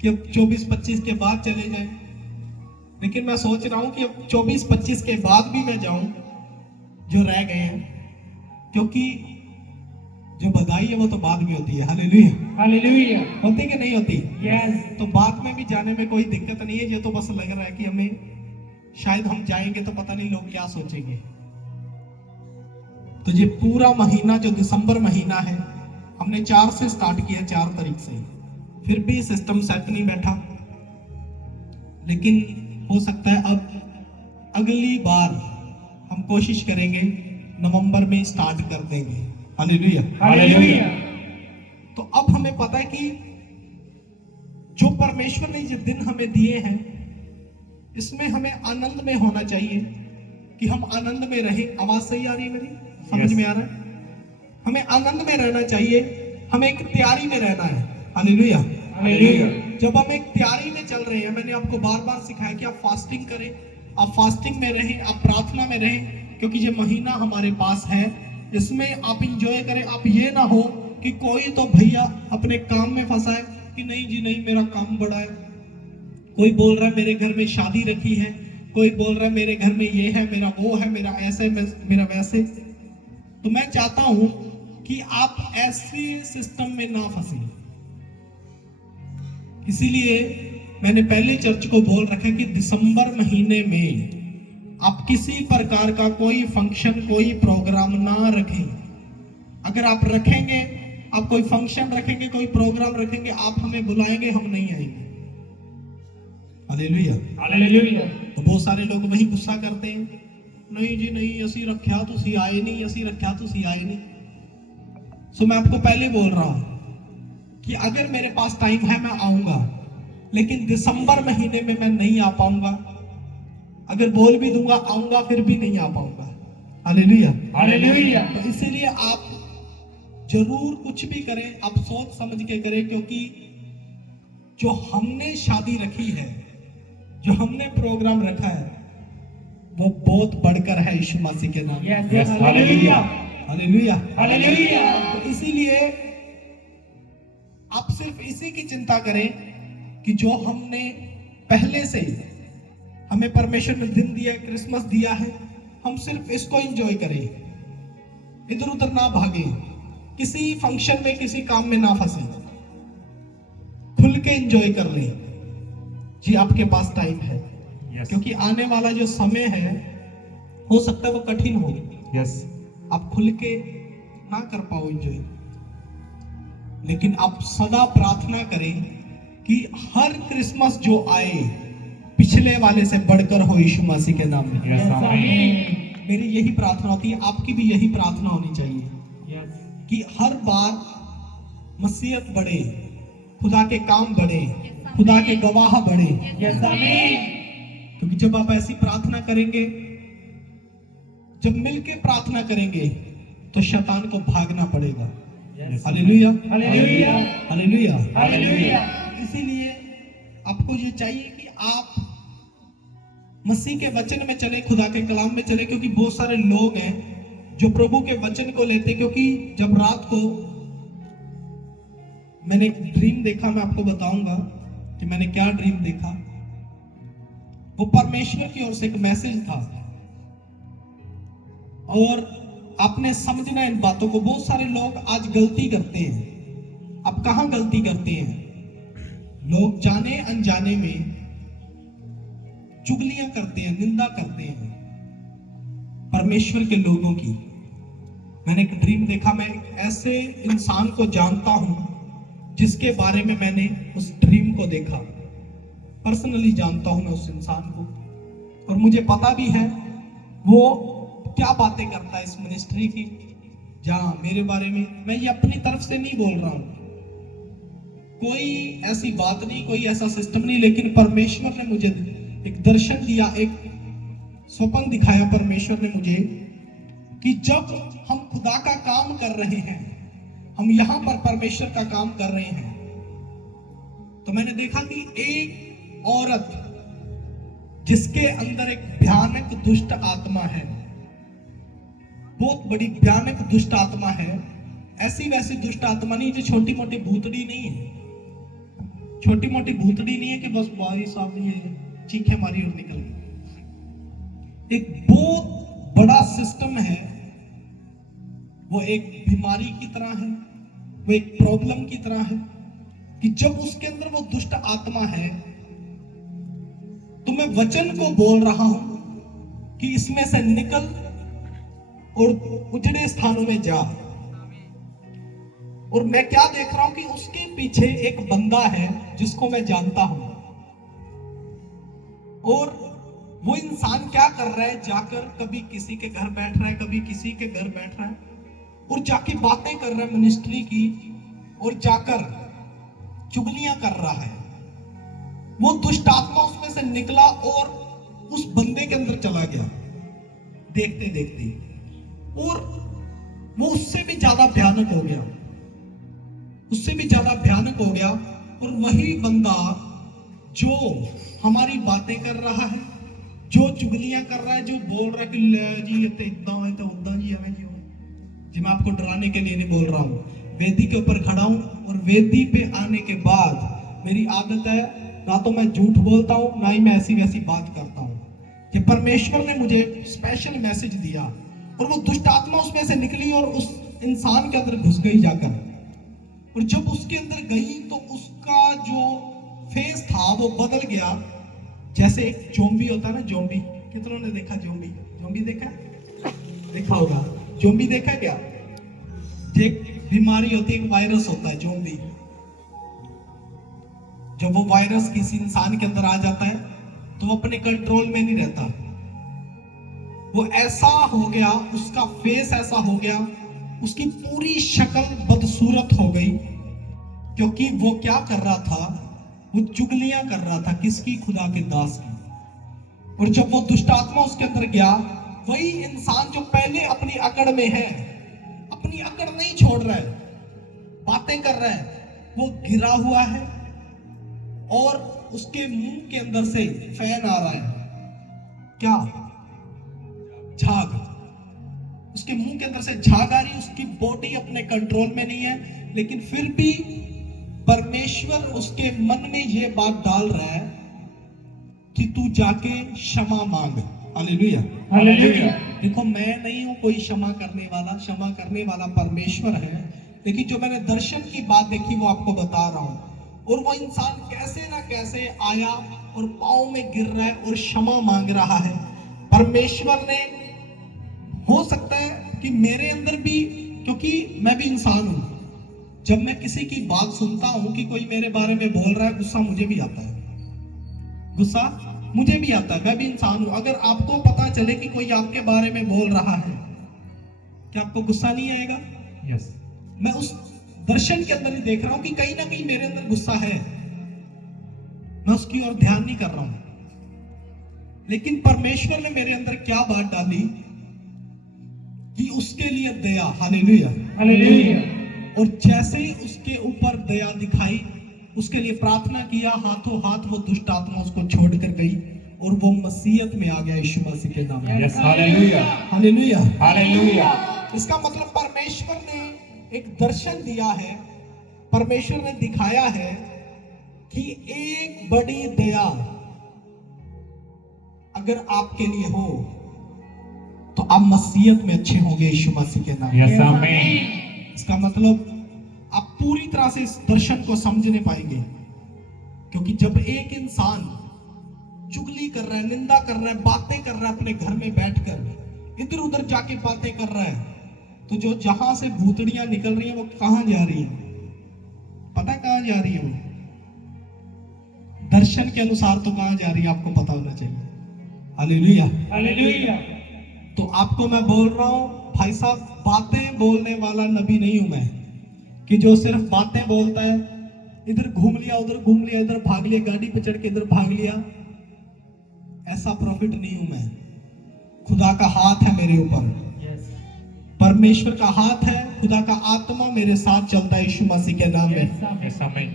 कि अब 24-25 के बाद चले जाएं। लेकिन मैं सोच रहा हूं कि अब 24-25 के बाद भी मैं जाऊं, जो रह गए हैं, क्योंकि जो बधाई है वो तो बाद में होती है। Hallelujah, hallelujah. होती कि नहीं होती? यस। तो बाद में भी जाने में कोई दिक्कत नहीं है। ये तो बस लग रहा है कि हमें शायद हम जाएंगे तो पता नहीं लोग क्या सोचेंगे। तो ये पूरा महीना जो दिसंबर महीना है, हमने 4 से स्टार्ट किया, 4 तारीख से, फिर भी सिस्टम सेट नहीं बैठा। लेकिन हो सकता है अब अगली बार हम कोशिश करेंगे, नवंबर में स्टार्ट कर देंगे। Hallelujah, hallelujah. तो अब हमें पता है कि जो परमेश्वर ने ये दिन हमें दिए हैं, इसमें हमें आनंद में होना चाहिए कि हम आनंद में रहें। आवाज सही आ रही है मेरी? समझ में आ रहा है? हमें आनंद में रहना चाहिए, हमें एक तैयारी में रहना है। हालेलुया। हालेलुया। जब हम एक तैयारी में चल रहे हैं, मैंने आपको बार बार सिखाया कि आप फास्टिंग करें, आप फास्टिंग में रहें, आप प्रार्थना में रहें, क्योंकि ये महीना हमारे पास है, इसमें आप इंजॉय करें। आप ये ना हो कि कोई तो भैया अपने काम में फंसा है कि नहीं जी नहीं, मेरा काम बड़ा है, कोई बोल रहा है मेरे घर में शादी रखी है, कोई बोल रहा है मेरे घर में ये है, मेरा वो है, मेरा ऐसे, मेरा वैसे। तो मैं चाहता हूं कि आप ऐसे सिस्टम में ना फंसे। इसीलिए मैंने पहले चर्च को बोल रखा कि दिसंबर महीने में आप किसी प्रकार का कोई फंक्शन, कोई प्रोग्राम ना रखें। अगर आप रखेंगे, आप कोई फंक्शन रखेंगे, कोई प्रोग्राम रखेंगे, आप हमें बुलाएंगे, हम नहीं आएंगे। हालेलुया। हालेलुया। तो बहुत सारे लोग वही गुस्सा करते हैं, नहीं जी नहीं, असी रखा तुसी आए नहीं, असी रखा तुसी आए नहीं। सो मैं आपको पहले बोल रहा हूं कि अगर मेरे पास टाइम है मैं आऊंगा, लेकिन दिसंबर महीने में मैं नहीं आ पाऊंगा। अगर बोल भी दूंगा आऊंगा, फिर भी नहीं आ पाऊंगा। हालेलुया। हालेलुया। तो इसीलिए आप जरूर कुछ भी करें, आप सोच समझ के करें, क्योंकि जो हमने शादी रखी है, जो हमने प्रोग्राम रखा है, वो बहुत बढ़कर है यीशु मसीह के नाम। Yes, hallelujah. हालेलुया। हालेलुया। तो इसीलिए आप सिर्फ इसी की चिंता करें कि जो हमने पहले से, हमें परमेश्वर ने दिन दिया, क्रिसमस दिया है, हम सिर्फ इसको एंजॉय करें, इधर उधर ना भागे, किसी फंक्शन में, किसी काम में ना फंसे, खुल के एंजॉय कर लें। जी आपके पास टाइम है, क्योंकि आने वाला जो समय है, हो सकता है वो कठिन हो। यस। आप खुल के ना कर पाओ एंजॉय, लेकिन आप सदा प्रार्थना करें कि हर क्रिसमस जो आए पिछले वाले से बढ़कर हो यीशु मसीह के नाम में। यस, आमीन। मेरी यही प्रार्थना होती है, आपकी भी यही प्रार्थना होनी चाहिए यस। कि हर बार मसीहत बढ़े, खुदा के काम बढ़े, खुदा के गवाह बढ़े। यस, आमीन। क्योंकि जब आप ऐसी प्रार्थना करेंगे, जब मिलके प्रार्थना करेंगे, तो शैतान को भागना पड़ेगा। हालेलुया। हालेलुया। हालेलुया। हालेलुया। इसीलिए आपको ये चाहिए कि आप मसीह के वचन में चले, खुदा के कलाम में चले, क्योंकि बहुत सारे लोग हैं जो प्रभु के वचन को लेते। क्योंकि जब रात को मैंने एक ड्रीम देखा, मैं आपको बताऊंगा कि मैंने क्या ड्रीम देखा। वो परमेश्वर की ओर से एक मैसेज था, और आपने समझना इन बातों को। बहुत सारे लोग आज गलती करते हैं। अब कहां गलती करते हैं? लोग जाने अनजाने में चुगलियां करते हैं, निंदा करते हैं परमेश्वर के लोगों की। मैंने एक ड्रीम देखा, मैं ऐसे इंसान को जानता हूं जिसके बारे में मैंने उस ड्रीम को देखा। पर्सनली जानता हूं मैं उस इंसान को, और मुझे पता भी है वो क्या बातें करता है इस मिनिस्ट्री की। जहां मेरे बारे में, मैं ये अपनी तरफ से नहीं बोल रहा हूं, कोई ऐसी बात नहीं, कोई ऐसा सिस्टम नहीं, लेकिन परमेश्वर ने मुझे एक दर्शन दिया, एक स्वप्न दिखाया परमेश्वर ने मुझे, कि जब हम खुदा का काम कर रहे हैं, हम यहां पर परमेश्वर का काम कर रहे हैं, तो मैंने देखा कि एक औरत जिसके अंदर एक भयानक दुष्ट आत्मा है, बहुत बड़ी भयानक दुष्ट आत्मा है। ऐसी वैसी दुष्ट आत्मा नहीं, जो छोटी मोटी भूतड़ी नहीं है, छोटी मोटी भूतड़ी नहीं है कि बस बारी साहब ये चीखे मारी और निकल गई। एक बहुत बड़ा सिस्टम है, वो एक बीमारी की तरह है, वो एक प्रॉब्लम की तरह है, कि जब उसके अंदर वो दुष्ट आत्मा है, तो मैं वचन को बोल रहा हूं कि इसमें से निकल और उजड़े स्थानों में जा। और मैं क्या देख रहा हूं कि उसके पीछे एक बंदा है जिसको मैं जानता हूं, और वो इंसान क्या कर रहा है, जाकर कभी किसी के घर बैठ रहा है, कभी किसी के घर बैठ रहा है, और जाके बातें कर रहा है मिनिस्ट्री की, और जाकर चुगलियां कर रहा है। वो दुष्ट आत्मा उसमें से निकला और उस बंदे के अंदर चला गया देखते देखते, और वो उससे भी ज्यादा भयानक हो गया, उससे भी ज्यादा भयानक हो गया। और वही बंदा जो हमारी बातें कर रहा है, जो चुगलियां कर रहा है, जो बोल रहा है कि ले जी ये तो इतना है तो उतना जी है जी, मैं आपको डराने के लिए नहीं बोल रहा हूँ। वेदी के ऊपर खड़ा हूँ और वेदी पे आने के बाद मेरी आदत है ना तो मैं झूठ बोलता हूँ ना ही मैं ऐसी वैसी बात करता हूँ। कि परमेश्वर ने मुझे स्पेशल मैसेज दिया और वो दुष्ट आत्मा उसमें से निकली और उस इंसान के अंदर घुस गई जाकर, और जब उसके अंदर गई तो उसका जो फेस था वो बदल गया। जैसे एक ज़ॉम्बी होता है ना, ज़ॉम्बी, कितनों ने देखा ज़ॉम्बी? ज़ॉम्बी देखा? देखा होगा। ज़ॉम्बी देखा क्या? एक बीमारी होती है, एक वायरस होता है ज़ॉम्बी। जब वो वायरस किसी इंसान के अंदर आ जाता है तो वो अपने कंट्रोल में नहीं रहता। वो ऐसा हो गया, उसका फेस ऐसा हो गया, उसकी पूरी शक्ल बदसूरत हो गई, क्योंकि वो क्या कर रहा था? वो चुगलियां कर रहा था, किसकी? खुदा के दास की। और जब वो दुष्ट आत्मा उसके अंदर गया, वही इंसान जो पहले अपनी अकड़ में है, अपनी अकड़ नहीं छोड़ रहा है, बातें कर रहा है, वो गिरा हुआ है और उसके मुंह के अंदर से फैन आ रहा है। क्या? झाग। उसके मुंह के अंदर से झाग आ रही है, उसकी बॉडी अपने कंट्रोल में नहीं है, लेकिन फिर भी परमेश्वर उसके मन में यह बात डाल रहा है कि तू जाके क्षमा मांग। Hallelujah, hallelujah. देखो मैं नहीं हूं कोई क्षमा करने वाला परमेश्वर है, लेकिन जो मैंने दर्शन की बात देखी वो आपको बता रहा हूं। और वो इंसान कैसे ना कैसे आया और पांव में गिर रहा है और क्षमा मांग रहा है। परमेश्वर ने, हो सकता है कि मेरे अंदर भी, क्योंकि मैं भी इंसान हूं, जब मैं किसी की बात सुनता हूं कि कोई मेरे बारे में बोल रहा है, गुस्सा मुझे भी आता है, गुस्सा मुझे भी आता है, मैं भी इंसान हूं। अगर आपको पता चले कि कोई आपके बारे में बोल रहा है, क्या आपको गुस्सा नहीं आएगा? यस। मैं उस दर्शन के अंदर ही देख रहा हूं कि कहीं ना कहीं मेरे अंदर गुस्सा है, मैं उसकी ओर ध्यान नहीं कर रहा हूं। लेकिन परमेश्वर ने मेरे अंदर क्या बात डाली कि उसके लिए दया। Hallelujah, hallelujah. और जैसे ही उसके ऊपर दया दिखाई, उसके लिए प्रार्थना किया, हाथों हाथ वो दुष्ट आत्मा उसको छोड़कर गई और वो मसीहत में आ गया यीशु मसीह के नाम में। Yes, hallelujah, hallelujah, hallelujah. इसका मतलब परमेश्वर ने एक दर्शन दिया है, परमेश्वर ने दिखाया है कि एक बड़ी दया अगर आपके लिए हो तो आप मसीहत में अच्छे होंगे यीशु मसीह के नाम में। यस, आमीन। इसका मतलब आप पूरी तरह से इस दर्शन को समझने पाएंगे, क्योंकि जब एक इंसान चुगली कर रहा है, निंदा कर रहा है, बातें कर रहा है, अपने घर में बैठकर इधर उधर जाके बातें कर रहा है, तो जो जहां से भूतड़ियां निकल रही हैं वो कहां जा रही हैं? पता कहां जा रही है? वो दर्शन के अनुसार तो कहां जा रही है आपको पता होना चाहिए। Hallelujah, hallelujah. तो आपको मैं बोल रहा हूं भाई साहब, बातें बोलने वाला नबी नहीं हूं मैं कि जो सिर्फ बातें बोलता है, इधर घूम लिया, उधर घूम लिया, इधर भाग लिया, गाड़ी पे चढ़ के इधर भाग लिया, ऐसा प्रॉफिट नहीं हूं मैं। खुदा का हाथ है मेरे ऊपर, परमेश्वर का हाथ है, खुदा का आत्मा मेरे साथ चलता है यीशु मसीह के नाम में। यस, आमीन।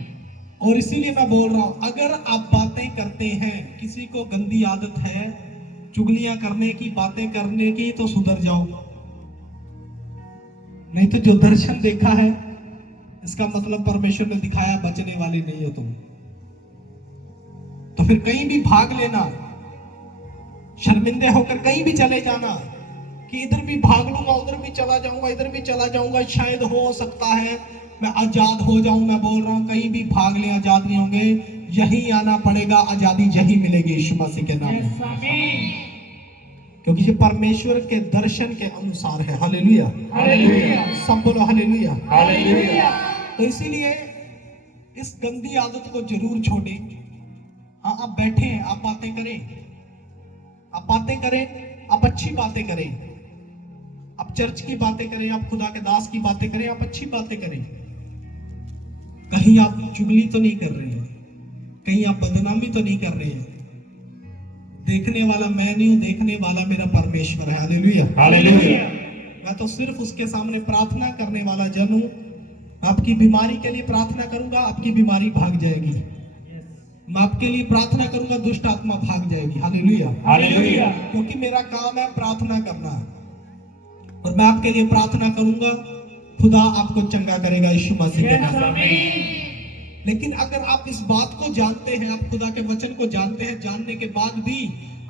और इसीलिए मैं बोल रहा हूं, अगर आप बातें करते हैं, किसी को गंदी आदत है चुगलियां करने की, बातें करने की, तो सुधर जाओ, नहीं तो जो दर्शन देखा है इसका मतलब परमेश्वर ने दिखाया बचने वाली नहीं हो तुम। तो फिर कहीं भी भाग लेना, शर्मिंदे होकर कहीं भी चले जाना कि इधर भी भाग लूंगा, उधर भी चला जाऊंगा, इधर भी चला जाऊंगा, शायद हो सकता है मैं आजाद हो जाऊं। मैं बोल रहा हूं कहीं भी भाग ले आजाद नहीं होंगे, यही आना पड़ेगा, आजादी यही मिलेगी यीशु मसीह के नाम में, क्योंकि ये परमेश्वर के दर्शन के अनुसार है। Hallelujah, hallelujah. सब बोलो हालेलुया, हालेलुया। तो इसीलिए इस गंदी आदत को जरूर छोड़ें। हाँ, आप बैठे, आप बातें करें, आप बातें करें, आप अच्छी बातें करें, आप चर्च की बातें करें, आप खुदा के दास की बातें करें, आप अच्छी बातें करें, कहीं आप चुगली तो नहीं कर रहे हैं, कहीं आप बदनामी तो नहीं कर रहे हैं? देखने वाला मैं नहीं हूं, देखने वाला मेरा परमेश्वर है। Hallelujah, hallelujah. मैं तो सिर्फ उसके सामने प्रार्थना करने वाला जन हूं। आपकी बीमारी के लिए प्रार्थना करूंगा, आपकी बीमारी भाग जाएगी। मैं आपके लिए प्रार्थना करूंगा, दुष्ट आत्मा भाग जाएगी। Hallelujah, hallelujah. क्योंकि मेरा काम है प्रार्थना करना, और मैं आपके लिए प्रार्थना करूंगा, खुदा आपको चंगा करेगा यीशु मसीह के नाम में। लेकिन अगर आप इस बात को जानते हैं, आप खुदा के वचन को जानते हैं, जानने के बाद भी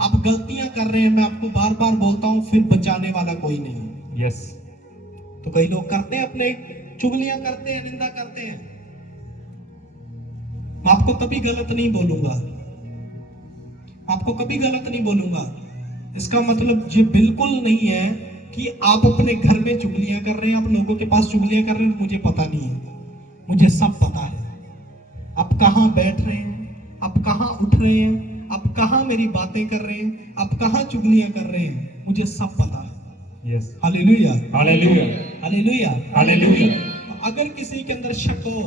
आप गलतियां कर रहे हैं, मैं आपको बार बार बोलता हूं, फिर बचाने वाला कोई नहीं है। यस। तो कई लोग करते हैं, अपने चुगलियां करते हैं, निंदा करते हैं। मैं आपको कभी गलत नहीं बोलूंगा, आपको कभी गलत नहीं बोलूंगा। इसका मतलब ये बिल्कुल नहीं है कि आप अपने घर में चुगलियां कर रहे हैं, आप लोगों के पास चुगलियां कर रहे हैं, मुझे पता नहीं है। मुझे सब पता है। आप कहां बैठ रहे हैं, आप कहां उठ रहे हैं, आप कहां मेरी बातें कर रहे हैं, आप कहां चुगलियां कर रहे हैं, मुझे सब पता है। Yes. Hallelujah, hallelujah. Hallelujah, hallelujah. अगर किसी के अंदर शक हो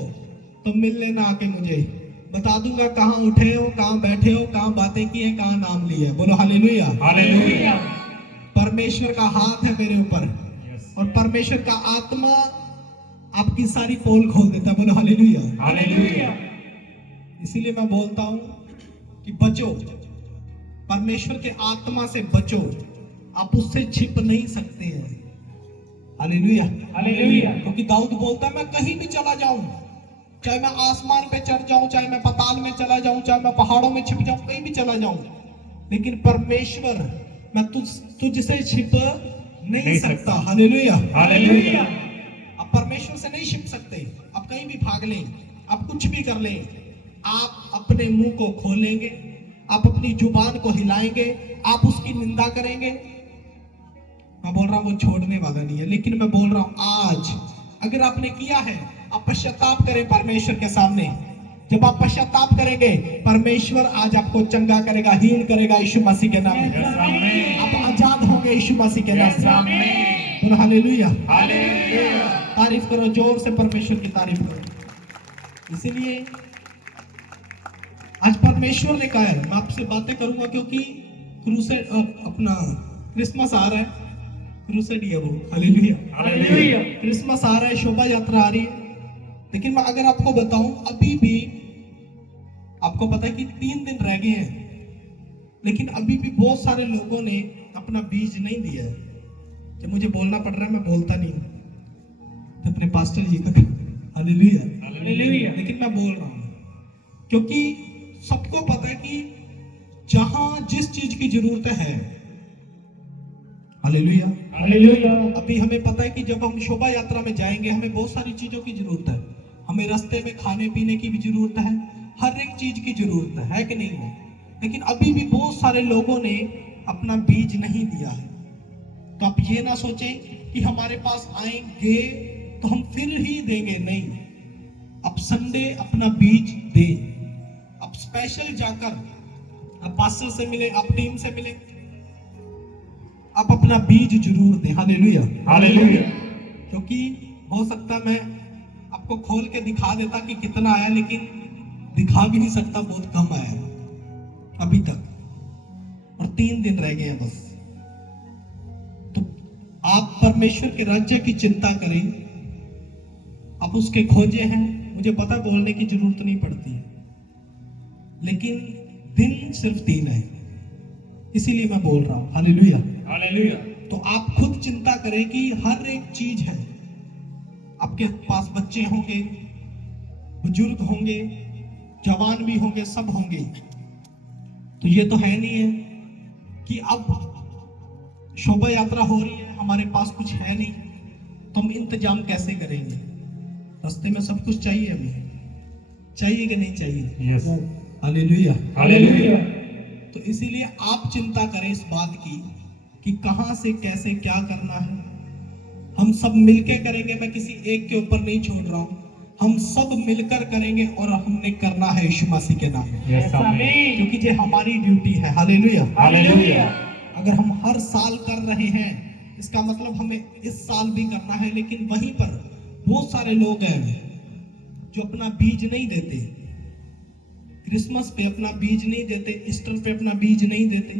तो मिल लेना आके, मुझे बता दूंगा कहां उठे हो, कहां बैठे हो, कहां बातें की है, कहां नाम लिए है। बोलो हालेलुया। हालेलुया। परमेश्वर का हाथ है मेरे ऊपर, और परमेश्वर का आत्मा आपकी सारी पोल खोल देता है। बोलो हालेलुया। हालेलुया। इसीलिए मैं बोलता हूं कि बचो, परमेश्वर के आत्मा से बचो, आप उससे छिप नहीं सकते हैं। Hallelujah, hallelujah. क्योंकि दाऊद बोलता है, मैं कहीं भी चला जाऊं, चाहे मैं आसमान पे चढ़ जाऊं, चाहे मैं पाताल में चला जाऊं, चाहे मैं पहाड़ों में छिप जाऊं, कहीं भी चला जाऊं, लेकिन परमेश्वर, मैं तुझसे छिप नहीं सकता। Hallelujah, hallelujah. आप परमेश्वर से नहीं छिप सकते। आप कहीं भी भाग लें, आप कुछ भी कर लें, आप अपने मुंह को खोलेंगे, आप अपनी जुबान को हिलाएंगे, आप उसकी निंदा करेंगे, मैं बोल रहा हूं वो छोड़ने वाला नहीं है। लेकिन मैं बोल रहा हूं आज अगर आपने किया है, आप पश्चाताप करें परमेश्वर के सामने। जब आप पश्चाताप करेंगे, परमेश्वर आज आपको चंगा करेगा, हील करेगा यीशु मसीह के नाम में। आप आजाद होंगे यीशु मसीह के नाम में। बोलो हालेलुया, हालेलुया। तारीफ करो, जोर से परमेश्वर की तारीफ करो। इसीलिए आज परमेश्वर ने कहा है, मैं आपसे बातें करूंगा, क्योंकि क्रूसेड अपना क्रिसमस आ रहा है, क्रूसेड ही है वो। Hallelujah, hallelujah. क्रिसमस आ रहा है, शोभा यात्रा आ रही है। लेकिन मैं अगर आपको बताऊं, अभी भी आपको पता है कि 3 दिन रह गए हैं, लेकिन अभी भी बहुत सारे लोगों ने अपना बीज नहीं दिया है। जब मुझे बोलना पड़ रहा है, मैं बोलता नहीं हूं, तो अपने पास्टर जी का हालेलुया, हालेलुया। लेकिन मैं बोल रहा हूं क्योंकि सबको पता है कि जहां जिस चीज की जरूरत है, हालेलुया, हालेलुया। अभी हमें पता है कि जब हम शोभा यात्रा में जाएंगे, हमें बहुत सारी चीजों की जरूरत है। हमें रास्ते में खाने पीने की भी जरूरत है, हर एक चीज की जरूरत है कि नहीं है? लेकिन अभी भी बहुत सारे लोगों ने अपना बीज नहीं दिया है। तो आप ये ना सोचें कि हमारे पास आएंगे तो हम फिर ही देंगे, नहीं। आप संडे अपना बीज दें, आप स्पेशल जाकर, आप पास्टर से मिले, आप टीम से मिले, आप अपना बीज जरूर दें। Hallelujah, hallelujah. क्योंकि हो सकता है मैं आपको खोल के दिखा देता कि कितना आया, लेकिन दिखा भी नहीं सकता, बहुत कम आया है अभी तक, और 3 दिन रह गए हैं बस। तो आप परमेश्वर के राज्य की चिंता करें, आप उसके खोजे हैं। मुझे पता बोलने की जरूरत नहीं पड़ती है, लेकिन दिन सिर्फ 3 है, इसीलिए मैं बोल रहा हूं। Hallelujah, hallelujah. तो आप खुद चिंता करें कि हर एक चीज है। आपके पास बच्चे होंगे, बुजुर्ग होंगे, जवान भी होंगे, सब होंगे। तो ये तो है नहीं है कि अब शोभा यात्रा हो रही है, हमारे पास कुछ है नहीं, तो हम इंतजाम कैसे करेंगे? रास्ते में सब कुछ चाहिए, हमें चाहिए कि नहीं चाहिए? यस। Hallelujah, hallelujah. तो इसीलिए आप चिंता करें इस बात की कि कहां से कैसे क्या करना है। हम सब मिलकर करेंगे, मैं किसी एक के ऊपर नहीं छोड़ रहा हूं, हम सब मिलकर करेंगे, और हमने करना है यीशु मसीह के नाम में, यस आमीन। क्योंकि ये हमारी ड्यूटी है। Hallelujah, hallelujah. अगर हम हर साल कर रहे हैं, इसका मतलब हमें इस साल भी करना है। लेकिन वहीं पर बहुत सारे लोग हैं जो अपना बीज नहीं देते, क्रिसमस पे अपना बीज नहीं देते, ईस्टर पे अपना बीज नहीं देते।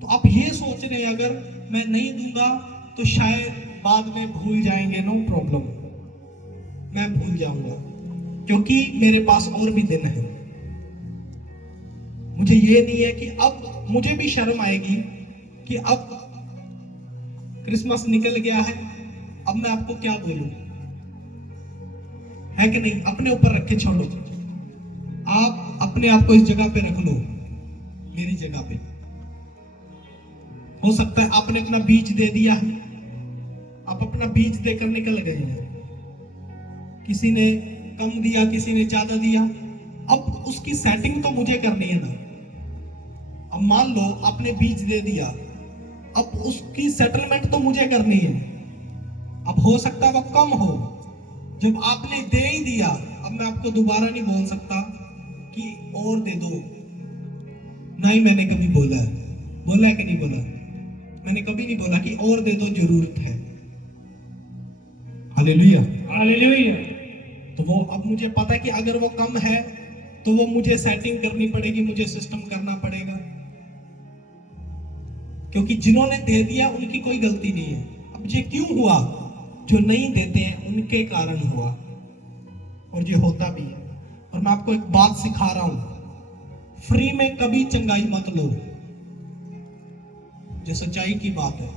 तो आप ये सोच रहे हैं अगर मैं नहीं दूंगा तो शायद बाद में भूल जाएंगे। नो प्रॉब्लम, मैं भूल जाऊंगा क्योंकि मेरे पास और भी दिन है। मुझे ये नहीं है कि अब मुझे भी शर्म आएगी कि अब क्रिसमस निकल गया है, अब मैं आपको क्या बोलूं, है कि नहीं? अपने ऊपर रख के छोड़ो। आप अपने आप को इस जगह पे रख लो, मेरी जगह पे। हो सकता है आपने अपना बीज दे दिया है, आप अपना बीज देकर निकल गए हैं। किसी ने कम दिया, किसी ने ज्यादा दिया। अब उसकी सेटिंग तो मुझे करनी है ना। अब मान लो आपने बीज दे दिया, अब उसकी सेटलमेंट तो मुझे करनी है। अब हो सकता है वो कम हो, जब आपने दे ही दिया, अब मैं आपको दोबारा नहीं बोल सकता कि और दे दो। नहीं, मैंने कभी बोला है कि नहीं बोला? मैंने कभी नहीं बोला कि और दे दो, जरूरत है। Hallelujah, hallelujah. तो वो अब मुझे पता है कि अगर वो कम है तो वो मुझे सेटिंग करनी पड़ेगी, मुझे सिस्टम करना पड़ेगा, क्योंकि जिन्होंने दे दिया उनकी कोई गलती नहीं है। अब ये क्यों हुआ? जो नहीं देते हैं उनके कारण हुआ, और ये होता भी है। और मैं आपको एक बात सिखा रहा हूं, फ्री में कभी चंगाई मत लो। जो सच्चाई की बात है,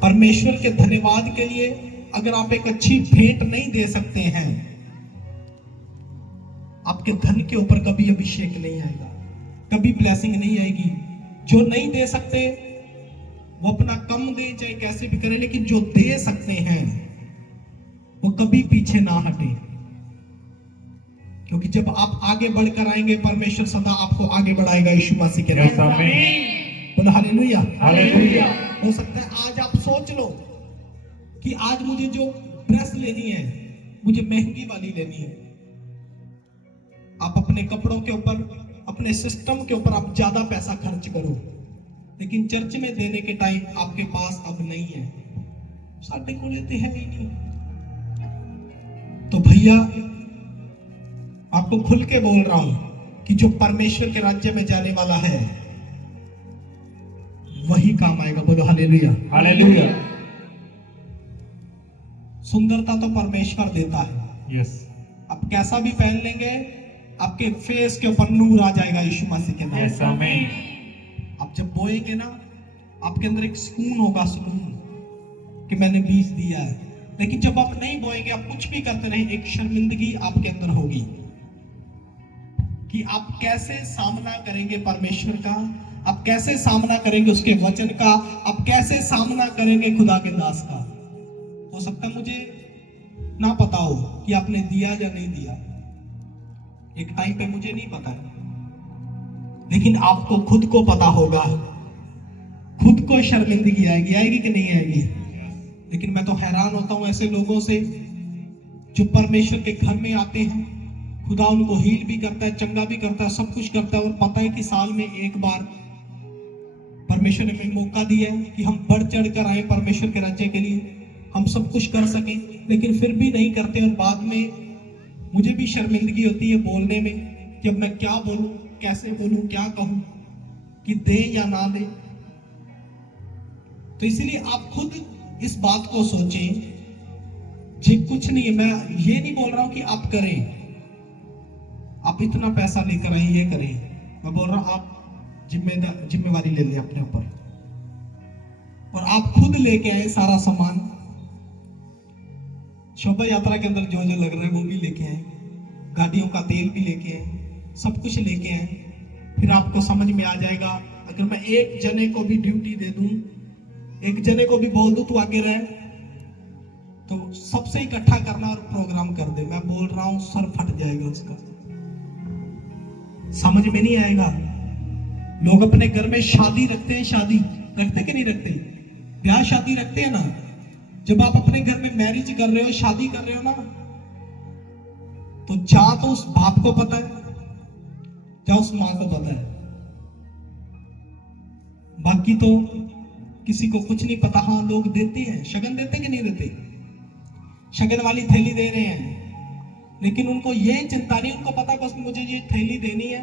परमेश्वर के धन्यवाद के लिए अगर आप एक अच्छी भेंट नहीं दे सकते हैं, आपके धन के ऊपर कभी अभिषेक नहीं आएगा, कभी ब्लेसिंग नहीं आएगी। जो नहीं दे सकते वो अपना कम दे, चाहे कैसे भी करे, लेकिन जो दे सकते हैं वो कभी पीछे ना हटे, क्योंकि जब आप आगे बढ़कर आएंगे परमेश्वर सदा आपको आगे बढ़ाएगा। यीशु मसीह के नाम में बोलो हालेलुया, हालेलुया। हो सकता है आज आप सोच लो कि आज मुझे जो ड्रेस लेनी है, मुझे महंगी वाली लेनी है। आप अपने कपड़ों के ऊपर, अपने सिस्टम के ऊपर आप ज्यादा पैसा खर्च करो, लेकिन चर्च में देने के टाइम आपके पास अब नहीं है। साढ़े को लेते हैं ही नहीं। तो भैया आपको खुल के बोल रहा हूं कि जो परमेश्वर के राज्य में जाने वाला है वही काम आएगा। बोलो हालेलुया, हालेलुया। सुंदरता तो परमेश्वर देता है। यस। आप कैसा भी पहन लेंगे, आपके फेस के ऊपर नूर आ जाएगा यीशु मसीह के नाम यस, से। आमीन। आप जब बोएंगे ना, आपके अंदर एक सुकून होगा, सुकून कि मैंने बीज दिया है। लेकिन जब आप नहीं बोएंगे, आप कुछ भी करते रहे, एक शर्मिंदगी आपके अंदर होगी कि आप कैसे सामना करेंगे परमेश्वर का, आप कैसे सामना करेंगे उसके वचन का, आप कैसे सामना करेंगे खुदा के दास का। हो सकता है मुझे ना पता हो कि आपने दिया या नहीं दिया, एक टाइम पे मुझे नहीं पता, लेकिन आपको खुद को पता होगा। खुद को शर्मिंदगी आएगी कि नहीं आएगी? लेकिन मैं तो हैरान होता हूं ऐसे लोगों से जो परमेश्वर के घर में आते हैं, खुदा उनको हील भी करता है, चंगा भी करता है, सब कुछ करता है, और पता है कि साल में एक बार परमेश्वर ने हमें मौका दिया है कि हम बढ़ चढ़ कर आए परमेश्वर के राज्य के लिए, हम सब कुछ कर सकें, लेकिन फिर भी नहीं करते। और बाद में मुझे भी शर्मिंदगी होती है बोलने में कि अब मैं क्या बोलूं, कैसे बोलूं, क्या कहूं, कि दे या ना दे। तो इसलिए आप खुद इस बात को सोचें। जी कुछ नहीं है, मैं ये नहीं बोल रहा हूं कि आप करें, आप इतना पैसा लेकर आए, ये करें। मैं बोल रहा हूं आप जिम्मेवारी ले लें अपने ऊपर, और आप खुद लेके आए सारा सामान। शोभा यात्रा के अंदर जो जो लग रहा है वो भी लेके आए, गाड़ियों का तेल भी लेके आए, सब कुछ लेके आए। फिर आपको समझ में आ जाएगा। अगर मैं एक जने को भी ड्यूटी दे दूं, एक जने को भी बोल दूं तू आगे रहे, तो सबसे इकट्ठा करना और प्रोग्राम कर दे, मैं बोल रहा हूं सर फट जाएगा उसका, समझ में नहीं आएगा। लोग अपने घर में शादी रखते हैं, शादी रखते कि नहीं रखते? ब्याह शादी रखते हैं ना। जब आप अपने घर में मैरिज कर रहे हो, शादी कर रहे हो ना, तो जा तो उस बाप को पता है, जा उस मां को पता है, बाकी तो किसी को कुछ नहीं पता। हाँ, लोग देते हैं, शगन देते कि नहीं देते? शगन वाली थैली दे रहे हैं, लेकिन उनको ये चिंता नहीं, उनको पता बस मुझे ये थैली देनी है।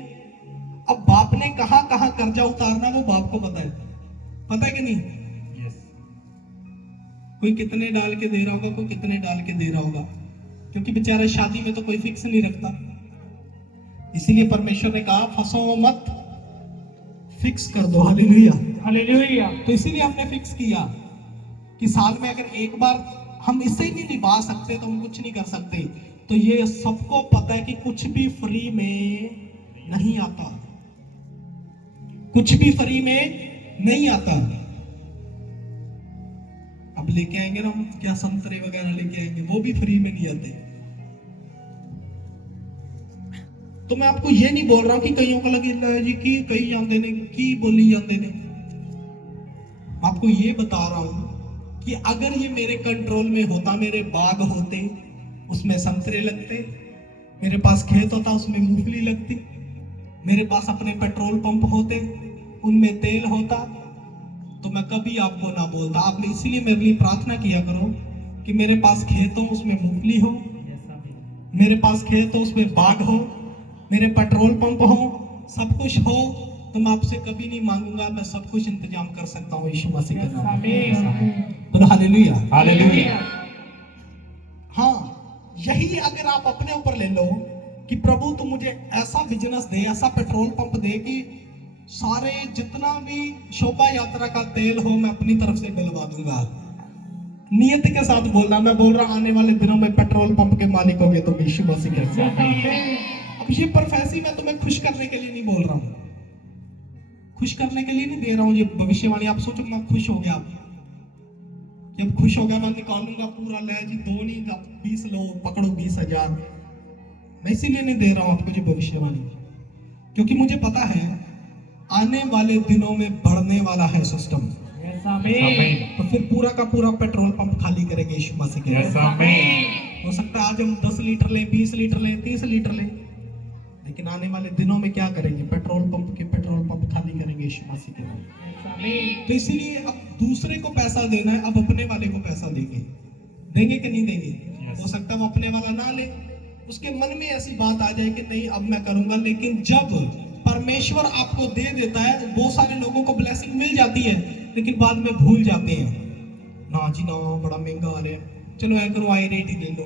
अब बाप ने कहां कहां कर्जा उतारना वो बाप को पता है कि नहीं? कोई कितने डाल के दे रहा होगा, कोई कितने डाल के दे रहा होगा, क्योंकि बेचारा शादी में तो कोई फिक्स नहीं रखता। इसीलिए परमेश्वर ने कहा फंसो मत, फिक्स कर दो। Hallelujah hallelujah. तो इसीलिए हमने फिक्स किया कि साल में अगर एक बार हम इसे नहीं निभा सकते तो हम कुछ नहीं कर सकते। तो ये सबको पता है कि कुछ भी फ्री में नहीं आता, कुछ भी फ्री में नहीं आता। अब लेके आएंगे ना हम क्या, संतरे वगैरह लेके आएंगे, वो भी फ्री में नहीं आते। तो मैं आपको ये नहीं बोल रहा हूं कि कईयों को लगे जी कि कई आंदे ने की बोली जाते ने। आपको ये बता रहा हूं कि अगर ये मेरे कंट्रोल में होता, मेरे बाग होते उसमें संतरे लगते, मेरे पास खेत होता उसमें मूंगफली लगती, मेरे पास अपने पेट्रोल पंप होते उनमें तेल होता, तो मैं कभी आपको ना बोलता। आपने इसीलिए मेरे लिए प्रार्थना किया करो कि मेरे पास खेत हो उसमें मूंगफली हो, मेरे पास खेत हो उसमें बाग हो, मेरे पेट्रोल पंप हो, सब कुछ हो, तो मैं आपसे कभी नहीं मांगूंगा, मैं सब कुछ इंतजाम कर सकता हूँ यीशु मसीह के नाम में। तो हालेलुया हालेलुया। हाँ, यही अगर आप अपने ऊपर ले लो कि प्रभु तू मुझे ऐसा बिजनेस दे, ऐसा पेट्रोल पंप दे कि सारे जितना भी शोभा यात्रा का तेल हो मैं अपनी तरफ से डलवा दूंगा। नियत के साथ बोलना, मैं बोल रहा आने वाले दिनों में पेट्रोल पंप के मालिक होंगे तो यीशु मसीह के साथ। अब ये प्रोफेसी मैं तुम्हें खुश करने के लिए नहीं बोल रहा हूँ, खुश करने के लिए नहीं दे रहा हूँ ये भविष्यवाणी। आप सोचो मैं खुश हो गया, जब खुश हो गया मैं निकालूंगा पूरा, ले जी 2 नहीं 20 लो, पकड़ो 20,000। मैं इसीलिए नहीं दे रहा हूँ आपको ये भविष्यवाणी, क्योंकि मुझे पता है आने वाले दिनों में बढ़ने वाला है सिस्टम। तो फिर पूरा का पूरा पेट्रोल पंप खाली करेंगे यीशु मसीह के। हो सकता है आज हम 10 लीटर लें, 20 लीटर लें, 30 लीटर लें, लेकिन आने वाले दिनों में क्या करेंगे? पेट्रोल पंप खाली करेंगे यीशु मसीह के नाम। तो इसीलिए अब दूसरे को पैसा देना है, अब अपने वाले को पैसा देंगे कि नहीं देंगे? हो सकता है वो अपने वाला ना ले, उसके मन में ऐसी बात आ जाए कि नहीं अब मैं करूंगा। लेकिन जब परमेश्वर आपको दे देता है, बहुत सारे लोगों को ब्लेसिंग मिल जाती है लेकिन बाद में भूल जाते हैं, ना जी ना बड़ा महंगा आ रहा है, चलो ऐ करो आई रेट ही ले लो,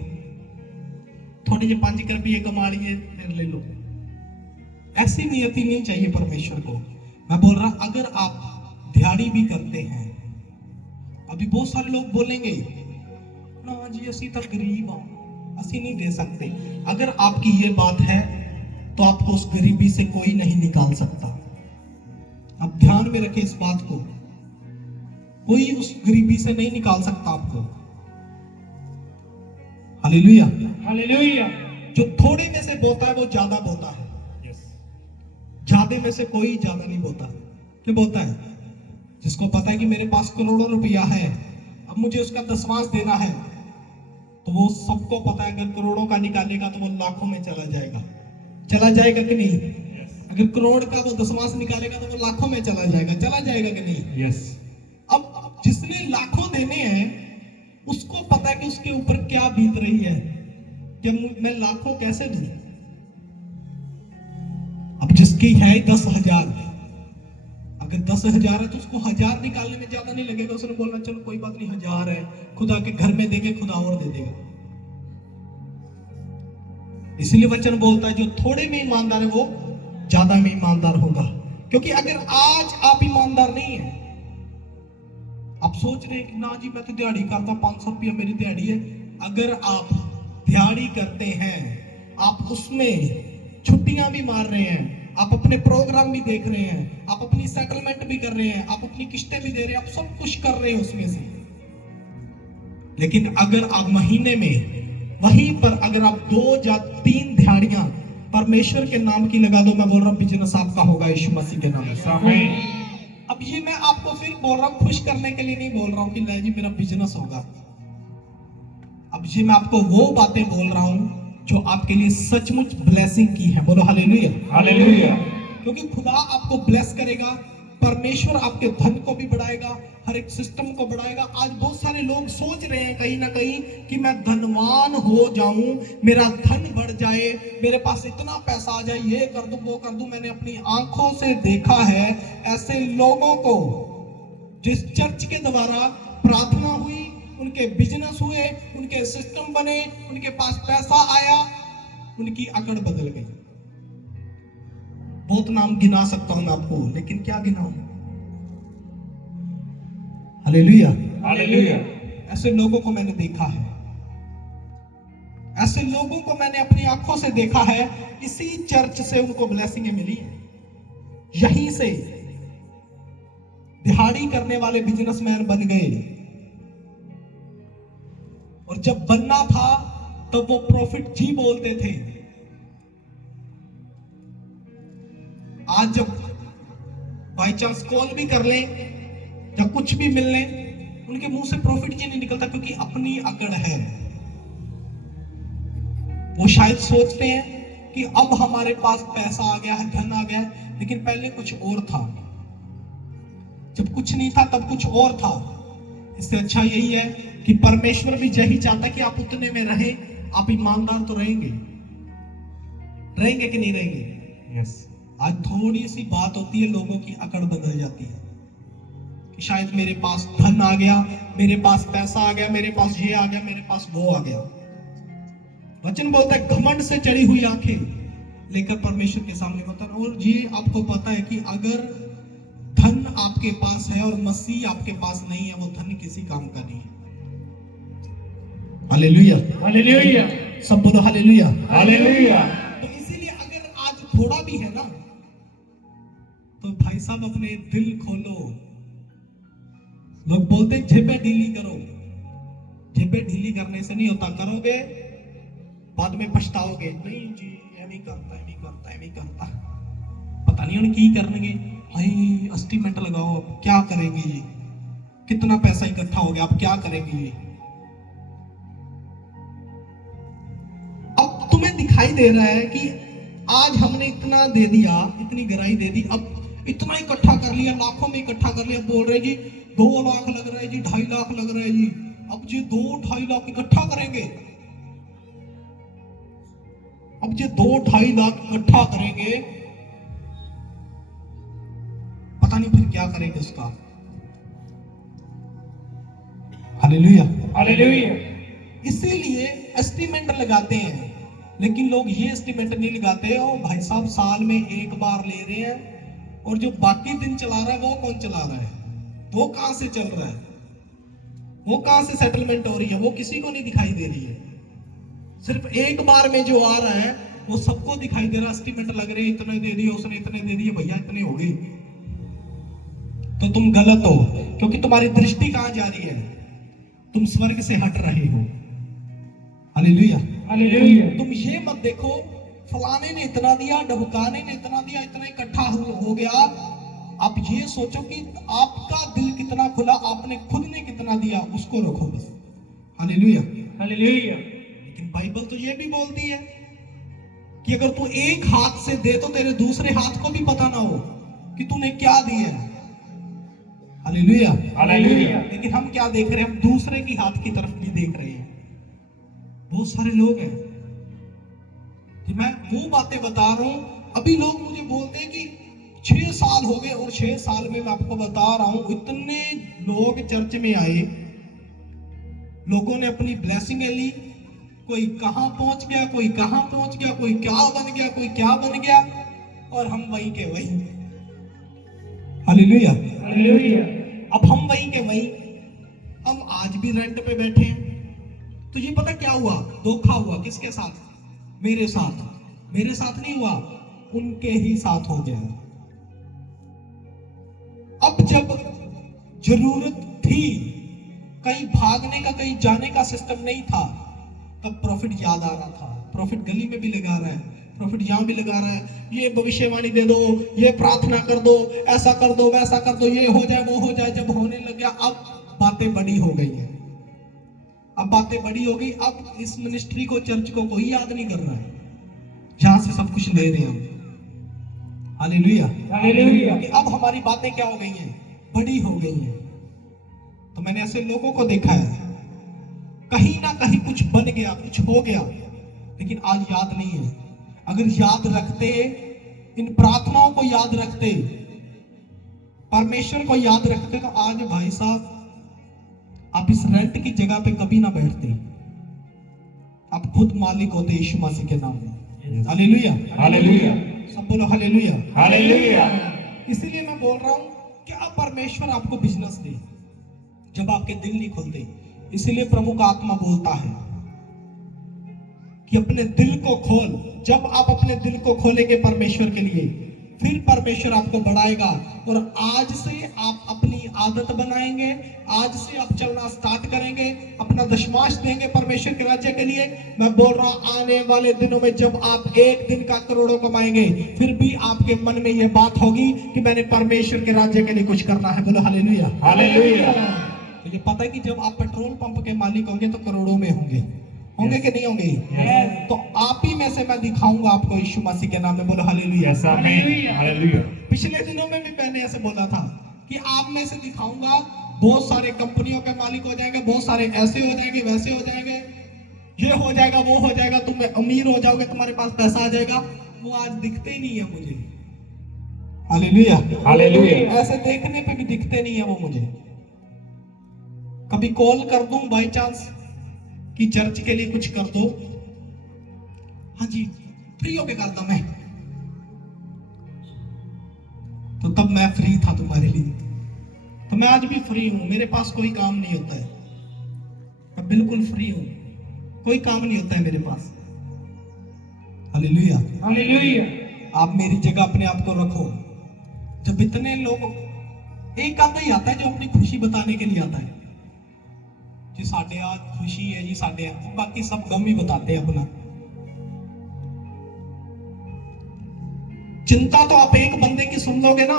थोड़े जे 5 रुपये कमा लिए फिर ले लो। ऐसी नियति नहीं चाहिए परमेश्वर को। मैं बोल रहा अगर आप दिहाड़ी भी करते हैं, अभी बहुत सारे लोग बोलेंगे ना जी असी तो गरीब हाँ, असी नहीं दे सकते। अगर आपकी ये बात है तो आपको उस गरीबी से कोई नहीं निकाल सकता। अब ध्यान में रखें इस बात को, कोई उस गरीबी से नहीं निकाल सकता आपको। Hallelujah hallelujah. जो थोड़े में से बोता है वो ज्यादा बोता है, ज्यादा में से कोई ज्यादा नहीं बोता। क्यों बोता है? जिसको पता है कि मेरे पास करोड़ों रुपया है, अब मुझे उसका दशमांश देना है, तो वो सबको पता है अगर करोड़ों का निकालेगा तो वो लाखों में चला जाएगा कि नहीं? अगर करोड़ का वो दशमांश निकालेगा तो वो लाखों में चला जाएगा कि नहीं? अब जिसने लाखों देने हैं उसको पता है कि उसके ऊपर क्या बीत रही है कि मैं लाखों कैसे दूं। अब जिसकी है 10,000, अगर 10,000 है तो उसको 1000 निकालने में ज्यादा नहीं लगेगा। उसने बोलना चलो कोई बात नहीं 1000 है, खुदा के घर में देंगे, खुदा और दे देगा। इसलिए वचन बोलता है जो थोड़े में ईमानदार है वो ज्यादा में ईमानदार होगा। क्योंकि अगर आज आप ईमानदार नहीं है, आप सोच रहे हैं कि ना जी मैं तो दिहाड़ी करता, 500 रुपया मेरी दिहाड़ी है। अगर आप दिहाड़ी करते हैं, आप उसमें छुट्टियां भी मार रहे हैं, आप अपने प्रोग्राम भी देख रहे हैं, आप अपनी सेटलमेंट भी कर रहे हैं, आप अपनी किस्तें भी दे रहे हैं, आप सब कुछ कर रहे हैं उसमें से, लेकिन अगर आप महीने में वहीं पर अगर आप 2 या 3 दिहाड़ियां परमेश्वर के नाम की लगा दो, मैं बोल रहा हूं बिजनेस आपका होगा यीशु मसीह के नाम से। अब ये मैं आपको फिर बोल रहा हूं, खुश करने के लिए नहीं बोल रहा हूं कि नहीं जी मेरा बिजनेस होगा। अब ये मैं आपको वो बातें बोल रहा हूं जो आपके लिए सचमुच ब्लेसिंग की है। बोलो हालेलुया हालेलुया। क्योंकि खुदा आपको ब्लेस करेगा, परमेश्वर आपके धन को भी बढ़ाएगा, हर एक सिस्टम को बढ़ाएगा। आज बहुत सारे लोग सोच रहे हैं कहीं ना कहीं कि मैं धनवान हो जाऊं, मेरा धन बढ़ जाए, मेरे पास इतना पैसा आ जाए, ये कर दूं वो कर दूं। मैंने अपनी आंखों से देखा है ऐसे लोगों को, जिस चर्च के द्वारा प्रार्थना हुई, उनके बिजनेस हुए, उनके सिस्टम बने, उनके पास पैसा आया, उनकी अकड़ बदल गई। बहुत नाम गिना सकता हूं मैं आपको, लेकिन क्या गिनाऊं? Hallelujah, hallelujah. ऐसे लोगों को मैंने देखा है, ऐसे लोगों को मैंने अपनी आंखों से देखा है। इसी चर्च से उनको ब्लेसिंग मिली है, यहीं से दिहाड़ी करने वाले बिजनेसमैन बन गए, और जब बनना था तब वो प्रॉफिट जी बोलते थे। आज जब बाई चांस कॉल भी कर लें या कुछ भी मिल लें, उनके मुंह से प्रॉफिट जी नहीं निकलता, क्योंकि अपनी अकड़ है। वो शायद सोचते हैं कि अब हमारे पास पैसा आ गया है, धन आ गया है, लेकिन पहले कुछ और था। जब कुछ नहीं था तब कुछ और था। इससे अच्छा यही है कि परमेश्वर भी यही चाहता है कि आप उतने में रहें। आप ईमानदार तो रहेंगे, रहेंगे कि नहीं रहेंगे? यस। आज थोड़ी सी बात होती है, लोगों की अकड़ बदल जाती है कि शायद मेरे पास धन आ गया, मेरे पास पैसा आ गया, मेरे पास ये आ गया, मेरे पास वो आ गया। वचन बोलता है घमंड से चढ़ी हुई आंखें लेकर परमेश्वर के सामने होता है। और ये आपको पता है कि अगर धन आपके पास है और मसीह आपके पास नहीं है, वो धन किसी काम का नहीं है। हालेलुया, हालेलुया, सब बोलो हालेलुया। हालेलुया। तो इसीलिए अगर आज थोड़ा भी है ना, तो भाई साहब अपने दिल खोलो। लोग बोलते जेबें ढीली करो, जेबें ढीली करने से नहीं होता, करोगे बाद में पछताओगे। नहीं जी, ये नहीं करता, ये नहीं करता, ये नहीं करता, पता नहीं उन्हें की करनेंगे। भाई एस्टीमेट लगाओ, अब क्या करेंगे ये, कितना पैसा इकट्ठा हो गया, अब क्या करेंगे ये। अब तुम्हें दिखाई दे रहा है कि आज हमने इतना दे दिया, इतनी गहराई दे दी, अब इतना इकट्ठा कर लिया, लाखों में इकट्ठा कर लिया। बोल रहे जी 2 लाख लग रहा है जी, 2.5 लाख लग रहा है जी। अब जी 2-2.5 लाख इकट्ठा करेंगे, अब जी 2-2.5 लाख इकट्ठा करेंगे, पता नहीं फिर क्या करेंगे उसका। Hallelujah, hallelujah. इसीलिए एस्टीमेट लगाते हैं, लेकिन लोग ये एस्टीमेट नहीं लगाते। और भाई साहब साल में एक बार ले रहे हैं, और जो बाकी दिन चला रहा है वो कौन चला रहा है, वो कहां से चल रहा है, वो कहां से सेटलमेंट हो रही है, वो किसी को नहीं दिखाई दे रही है। सिर्फ एक बार में जो आ रहा है वो सबको दिखाई दे रहा है। एस्टीमेट लग रहे, इतने दे दिए, उसने इतने दे दिए, भैया इतने हो गए। तो तुम गलत हो, क्योंकि तुम्हारी दृष्टि कहां जा रही है, तुम स्वर्ग से हट रहे हो। Hallelujah, hallelujah. तुम ये मत देखो फलाने ने इतना दिया, ढबकाने ने इतना दिया, इतना इकट्ठा हो गया। आप ये सोचो कि आपका दिल कितना खुला, आपने खुद ने कितना दिया, उसको रखो बस। Hallelujah, hallelujah. लेकिन बाइबल तो ये भी बोलती है कि अगर तू एक हाथ से दे तो तेरे दूसरे हाथ को भी पता ना हो कि तूने क्या दिया है। Hallelujah, hallelujah. लेकिन हम क्या देख रहे हैं, हम दूसरे की हाथ की तरफ भी देख रहे हैं। बहुत सारे लोग हैं कि मैं वो बातें बता रहा हूं। अभी लोग मुझे बोलते हैं कि 6 साल हो गए, और 6 साल में मैं आपको बता रहा हूं इतने लोग चर्च में आए, लोगों ने अपनी ब्लेसिंग ली, कोई कहां पहुंच गया, कोई कहां पहुंच गया, कोई क्या बन गया, कोई क्या बन गया, और हम वहीं के वहीं। Hallelujah, hallelujah. अब हम वहीं के वहीं, हम आज भी रेंट पे बैठे हैं। तो ये पता क्या हुआ, धोखा हुआ। किसके साथ? मेरे साथ। मेरे साथ नहीं हुआ, उनके ही साथ हो गया। अब जब जरूरत थी, कहीं भागने का, कहीं जाने का सिस्टम नहीं था, तब प्रॉफिट याद आ रहा था। प्रॉफिट गली में भी लगा रहा है, प्रॉफिट यहां भी लगा रहा है। ये भविष्यवाणी दे दो, ये प्रार्थना कर दो, ऐसा कर दो, वैसा कर दो, ये हो जाए, वो हो जाए। जब होने लग गया, अब बातें बड़ी हो गई है, अब बातें बड़ी हो गई। अब इस मिनिस्ट्री को, चर्च को कोई याद नहीं कर रहा है, जहां से सब कुछ ले रहे हैं हम। Hallelujah, hallelujah. अब हमारी बातें क्या हो गई हैं, बड़ी हो गई हैं। तो मैंने ऐसे लोगों को देखा है, कहीं ना कहीं कुछ बन गया, कुछ हो गया, लेकिन आज याद नहीं है। अगर याद रखते, इन प्रार्थनाओं को याद रखते, परमेश्वर को याद रखते, तो आज भाई साहब आप इस रेंट की जगह पे कभी ना बैठते, आप खुद मालिक होते यीशु मसीह के नाम में। हालेलुया, हालेलुया, सब बोलो हालेलुया, हालेलुया। इसीलिए मैं बोल रहा हूं, क्या परमेश्वर आपको बिजनेस दे जब आपके दिल नहीं खुलते। इसीलिए प्रभु का आत्मा बोलता है कि अपने दिल को खोल। जब आप अपने दिल को खोलेंगे परमेश्वर के लिए, फिर परमेश्वर आपको बढ़ाएगा। और आज से आप अपनी आदत बनाएंगे, आज से आप चलना स्टार्ट करेंगे, अपना दशमांश देंगे परमेश्वर के राज्य के लिए। मैं बोल रहा हूं, आने वाले दिनों में जब आप एक दिन का करोड़ों कमाएंगे, फिर भी आपके मन में यह बात होगी कि मैंने परमेश्वर के राज्य के लिए कुछ करना है। बोलो हालेलुया, हालेलुया। तो ये पता है कि जब आप पेट्रोल पंप के मालिक होंगे तो करोड़ों में होंगे, होंगे कि नहीं होंगे? तो आप ही में से मैं दिखाऊंगा आपको यीशु मसीह के नाम में। बोलो हालेलुया, यस आमीन, हालेलुया। पिछले दिनों में भी मैंने ऐसे बोला था कि आप में से दिखाऊंगा, बहुत सारे कंपनियों के मालिक हो जाएंगे, बहुत सारे ऐसे हो जाएंगे, वैसे हो जाएंगे, ये हो जाएगा, वो हो जाएगा, तुम अमीर हो जाओगे, तुम्हारे पास पैसा आ जाएगा। वो आज दिखते ही नहीं है मुझे। Hallelujah, hallelujah. ऐसे देखने पे भी दिखते नहीं है वो मुझे। कभी कॉल कर दूं बाई चांस कि चर्च के लिए कुछ कर दो, हाँ जी फ्री होके करता मैं, तो तब मैं फ्री था तुम्हारे लिए, तो मैं आज भी फ्री हूं। मेरे पास कोई काम नहीं होता है, मैं बिल्कुल फ्री हूं, कोई काम नहीं होता है मेरे पास। Hallelujah, hallelujah. आप मेरी जगह अपने आप को रखो। जब इतने लोग, एक आधा ही आता है जो अपनी खुशी बताने के लिए आता है, जी साढ़े आज खुशी है जी साढ़े, बाकी सब गम ही बताते हैं अपना। चिंता तो आप एक बंदे की सुन लोगे ना,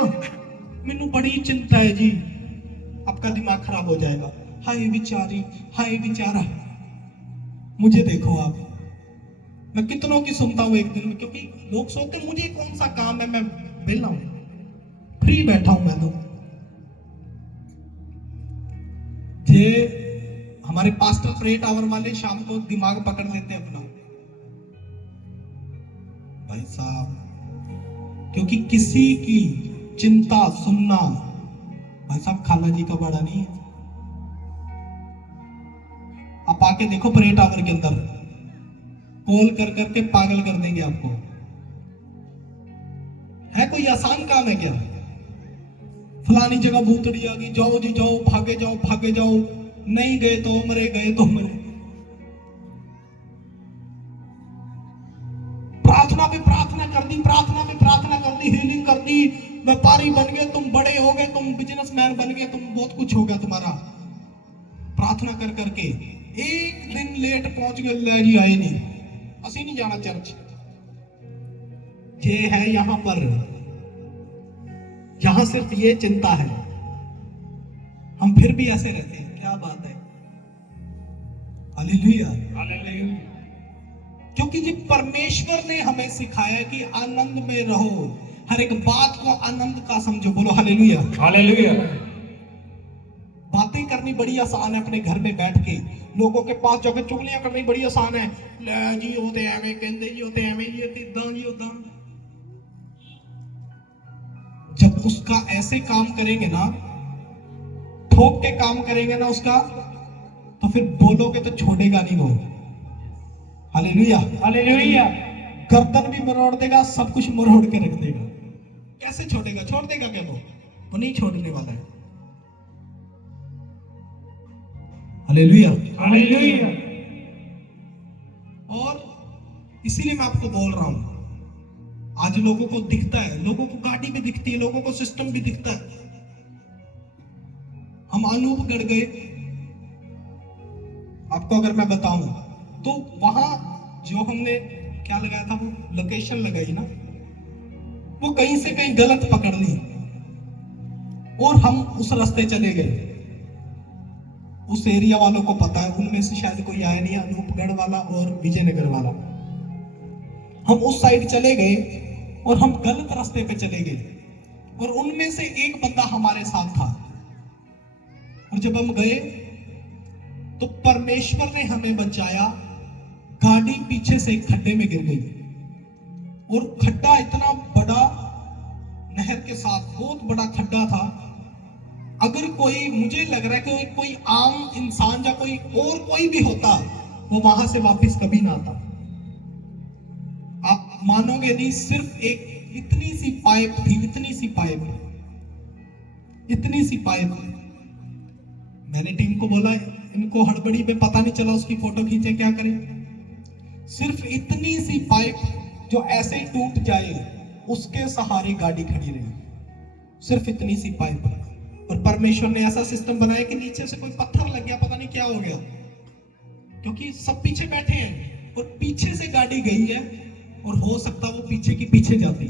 मैनू बड़ी चिंता है जी, आपका दिमाग खराब हो जाएगा। हाय बेचारी, हाय बेचारा। मुझे देखो आप, मैं कितनों की सुनता हूं एक दिन में, क्योंकि लोग सोचते हैं मुझे कौन सा काम है, मैं बेला हूं, फ्री बैठा हूं मैं तो। ये हमारे पास्टर प्रे टावर वाले शाम को दिमाग पकड़ लेते हैं अपना, भाई साहब, क्योंकि किसी की चिंता सुनना भाई साहब खाला जी का बड़ा नहीं है। आप आके देखो प्रे टावर के अंदर, कॉल कर करके पागल कर देंगे आपको। है कोई आसान काम है क्या? फलानी जगह भूतड़ी आ गई, जाओ जी जाओ, भागे जाओ, भागे जाओ, नहीं गए तो मरे, गए तो मरे। प्रार्थना पे प्रार्थना कर दी, प्रार्थना पे प्रार्थना कर दी, हीलिंग कर दी, व्यापारी बन गए, तुम बड़े हो गए, तुम बिजनेसमैन बन गए, तुम बहुत कुछ हो गया तुम्हारा। प्रार्थना कर करके एक दिन लेट पहुंच गए, ले जी आए नहीं, असी नहीं जाना चर्च। ये है यहां पर, यहां सिर्फ ये चिंता है, हम फिर भी ऐसे रहते हैं। क्या बात है, हालेलुया, हालेलुया। क्योंकि जी परमेश्वर ने हमें सिखाया कि आनंद में रहो, हर एक बात को आनंद का समझो। बोलो हालेलुया, हालेलुया। बातें करनी बड़ी आसान है, अपने घर में बैठ के लोगों के पास जाकर चुगलियां करनी बड़ी आसान है। ले जी होते एवें कहंदे जी, होते एवें जी, होते इदां जी उदां। जब उसका ऐसे काम करेंगे ना, ठोक के काम करेंगे ना उसका, तो फिर बोलोगे तो छोड़ेगा नहीं वो। Hallelujah, hallelujah. गर्दन भी मरोड़ देगा, सब कुछ मरोड़ के रख देगा। कैसे छोड़ेगा? छोड़ देगा क्या वो नहीं छोड़ने वाला है। Hallelujah, hallelujah. और इसीलिए मैं आपको बोल रहा हूं, आज लोगों को दिखता है, लोगों को गाड़ी भी दिखती है, लोगों को सिस्टम भी दिखता है। हम अनूपगढ़ गए, आपको अगर मैं बताऊं तो वहां जो हमने क्या लगाया था, वो लोकेशन लगाई ना, वो कहीं से कहीं गलत पकड़ ली और हम उस रास्ते चले गए। उस एरिया वालों को पता है, उनमें से शायद कोई आया नहीं, अनूपगढ़ वाला और विजयनगर वाला। हम उस साइड चले गए और हम गलत रास्ते पे चले गए, और उनमें से एक बंदा हमारे साथ था। और जब हम गए तो परमेश्वर ने हमें बचाया। गाड़ी पीछे से एक खड्डे में गिर गई और खड्डा इतना बड़ा, नहर के साथ बहुत बड़ा खड्डा था। अगर कोई, मुझे लग रहा है कि कोई आम इंसान या कोई और कोई भी होता, वो वहां से वापस कभी ना आता। आप मानोगे नहीं, सिर्फ एक इतनी सी पाइप थी, इतनी सी पाइप। मैंने टीम को बोला, इनको हड़बड़ी में पता नहीं चला, उसकी फोटो खींचे क्या करें। सिर्फ इतनी सी पाइप जो ऐसे ही टूट जाए, उसके सहारे गाड़ी खड़ी रही। सिर्फ इतनी सी पाइप। और परमेश्वर ने ऐसा सिस्टम बनाया कि नीचे से कोई पत्थर लग गया, पता नहीं क्या हो गया, क्योंकि सब पीछे बैठे हैं और पीछे से गाड़ी गई है और हो सकता वो पीछे की पीछे जाती,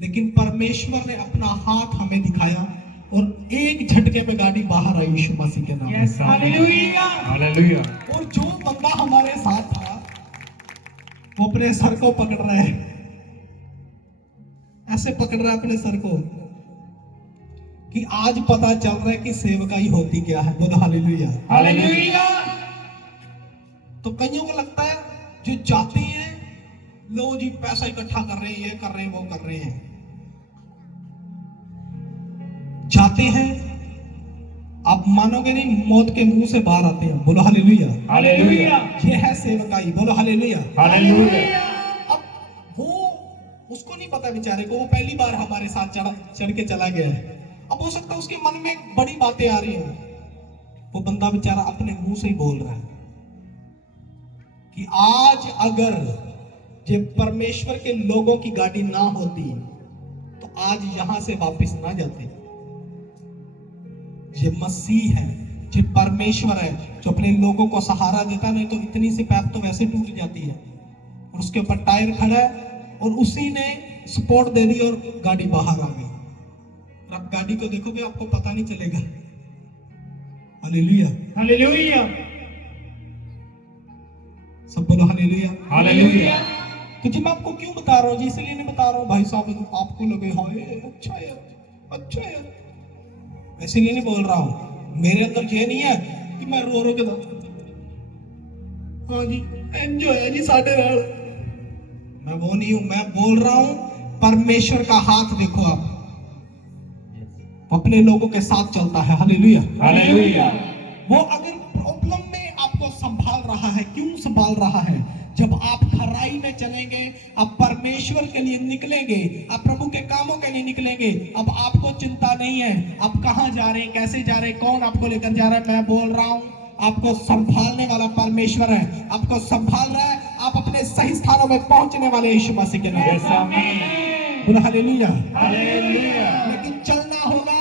लेकिन परमेश्वर ने अपना हाथ हमें दिखाया और एक झटके में गाड़ी बाहर आई यीशु मसीह के नाम में। Hallelujah, hallelujah. और जो बंदा हमारे साथ था वो अपने सर को पकड़ रहा है, ऐसे पकड़ रहा है अपने सर को कि आज पता चल रहा है कि सेवकाई होती क्या है। बोलो हालेलुया, हालेलुया। तो कईयों को लगता है जो जाते हैं, लो जी पैसा इकट्ठा कर रहे हैं, ये कर रहे हैं, वो कर रहे हैं, जाते हैं, आप मानोगे नहीं, मौत के मुंह से बाहर आते हैं। बोलो हालेलुया, हालेलुया। ये है सेवकाई। बोलो हालेलुया, हालेलुया। अब वो, उसको नहीं पता बेचारे को, वो पहली बार हमारे साथ चढ़ के चला गया है। अब हो सकता है उसके मन में बड़ी बातें आ रही हैं, वो बंदा बेचारा अपने मुंह से ही बोल रहा है कि आज अगर ये परमेश्वर के लोगों की गाड़ी ना होती तो आज यहां से वापस ना जाते। ये मसीह है, ये परमेश्वर है जो अपने लोगों को सहारा देता, नहीं तो इतनी सी पैप तो वैसे टूट जाती है। और उसके ऊपर टायर खड़ा है और उसी ने सपोर्ट दे दी और गाड़ी बाहर आ गई। और आप गाड़ी को देखोगे आपको पता नहीं चलेगा। Hallelujah, hallelujah. सब बोलो हालेलुया, हालेलुया। तो जी मैं आपको क्यों बता रहा हूँ जी, इसलिए नहीं बता रहा हूँ भाई साहब आपको लगे हाय अच्छा है, अच्छा है, ऐसे नहीं बोल रहा हूँ। मेरे अंदर ये नहीं है कि मैं रो के हाँ जी एंजॉय है जी साढ़े नाल, मैं वो नहीं हूं। मैं बोल रहा हूं परमेश्वर का हाथ देखो, आप अपने लोगों के साथ चलता है। Hallelujah, hallelujah. वो अगर प्रॉब्लम में आपको संभाल रहा है, क्यों संभाल रहा है? जब आप खराई में चलेंगे, आप परमेश्वर के लिए निकलेंगे, आप प्रभु के कामों के लिए निकलेंगे, अब आपको चिंता नहीं है आप कहां जा रहे हैं, कैसे जा रहे हैं, कौन आपको लेकर जा रहा है। मैं बोल रहा हूं आपको संभालने वाला परमेश्वर है, आपको संभाल रहा है, आप अपने सही स्थानों में पहुंचने वाले यीशु मसीह के नाम में। बोलो हालेलुया, हालेलुया। लेकिन चलना होगा,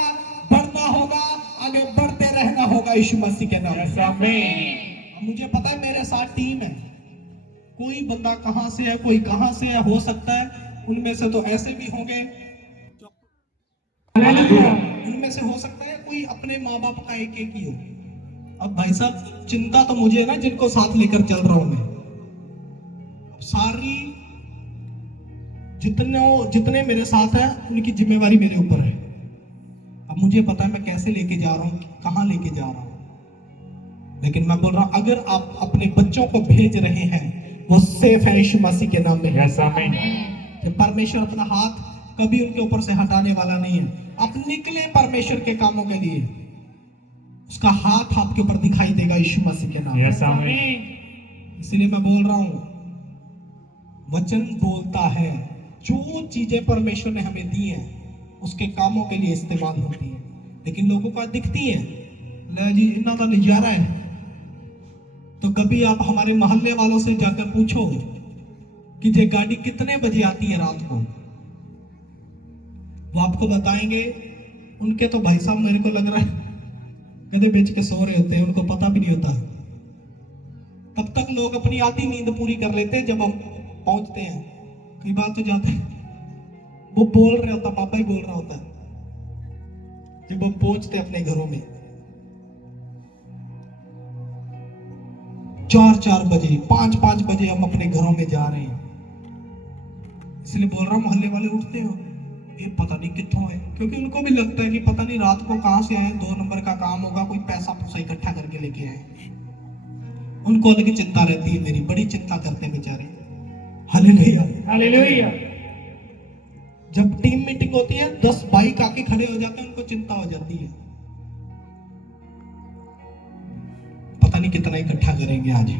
बढ़ना होगा, आगे बढ़ते रहना होगा यीशु मसीह के नाम में। मुझे पता है मेरे साथ टीम है, कोई बंदा कहां से है, कोई कहां से है, हो सकता है उनमें से तो ऐसे भी होंगे, उनमें से हो सकता है कोई अपने माँ बाप का एक एक ही हो। अब भाई साहब चिंता तो मुझे है ना, जिनको साथ लेकर चल रहा हूं मैं, सारी जितने मेरे साथ हैं उनकी जिम्मेवारी मेरे ऊपर है। अब मुझे पता है मैं कैसे लेके जा रहा हूँ, कहां लेके जा रहा हूं, लेकिन मैं बोल रहा हूं अगर आप अपने बच्चों को भेज रहे हैं वो सेफ है यीशु मसीह के नाम में। यस आमीन। परमेश्वर अपना हाथ कभी उनके ऊपर से हटाने वाला नहीं है। आप निकले परमेश्वर के कामों के लिए, उसका हाथ आपके ऊपर दिखाई देगा यीशु मसीह के नाम में। यस आमीन। इसलिए मैं बोल रहा हूं, वचन बोलता है जो चीजें परमेश्वर ने हमें दी हैं उसके कामों के लिए इस्तेमाल होती है, लेकिन लोगों को दिखती है ले जी इतना तो नजारा है। तो कभी आप हमारे मोहल्ले वालों से जाकर पूछो कि ये गाड़ी कितने बजे आती है रात को, वो आपको बताएंगे। उनके तो भाई साहब मेरे को लग रहा है गधे बेच के सो रहे होते हैं, उनको पता भी नहीं होता। तब तक लोग अपनी आधी नींद पूरी कर लेते हैं। जब हम पहुंचते हैं कई बार तो जाते हैं वो बोल रहे होता, पापा ही बोल रहा होता है। जब हम पहुंचते अपने घरों में 4-4 बजे 5-5 बजे हम अपने घरों में जा रहे हैं। इसलिए बोल रहा हूं मोहल्ले वाले उठते हो ये पता नहीं कितों है, क्योंकि उनको भी लगता है कि पता नहीं रात को कहां से आए, 2 नंबर का काम होगा, कोई पैसा पूसा इकट्ठा करके लेके आए। उनको अलग चिंता रहती है, मेरी बड़ी चिंता करते हैं बेचारे। Hallelujah hallelujah. जब टीम मीटिंग होती है 10 बाइक आके खड़े हो जाते हैं, उनको चिंता हो जाती है, पता नहीं कितना इकट्ठा करेंगे आज।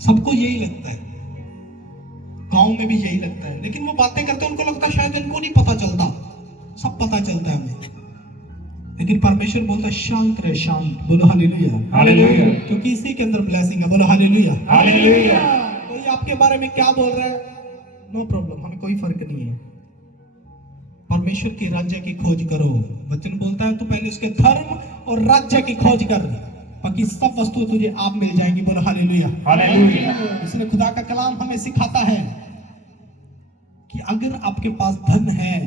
सबको यही लगता है, गांव में भी यही लगता है, लेकिन वो बातें करते हैं, उनको लगता है शायद इनको नहीं पता चलता, सब पता चलता है हमें। लेकिन परमेश्वर बोलता है शांत रहे, शांत। बोलो हालेलुया हालेलुया। क्योंकि इसी के अंदर ब्लेसिंग है। बोलो हालेलुया। हालेलुया। कोई आपके बारे में क्या बोल रहा है, नो प्रॉब्लम, हमें कोई फर्क नहीं है। परमेश्वर के राज्य की खोज करो। वचन बोलता है तो पहले उसके धर्म और राज्य की खोज कर, बाकी सब वस्तु तुझे आप मिल जाएंगी। बोलो हालेलुया। हालेलुया। इसलिए खुदा का कलाम हमें सिखाता है कि अगर आपके पास धन है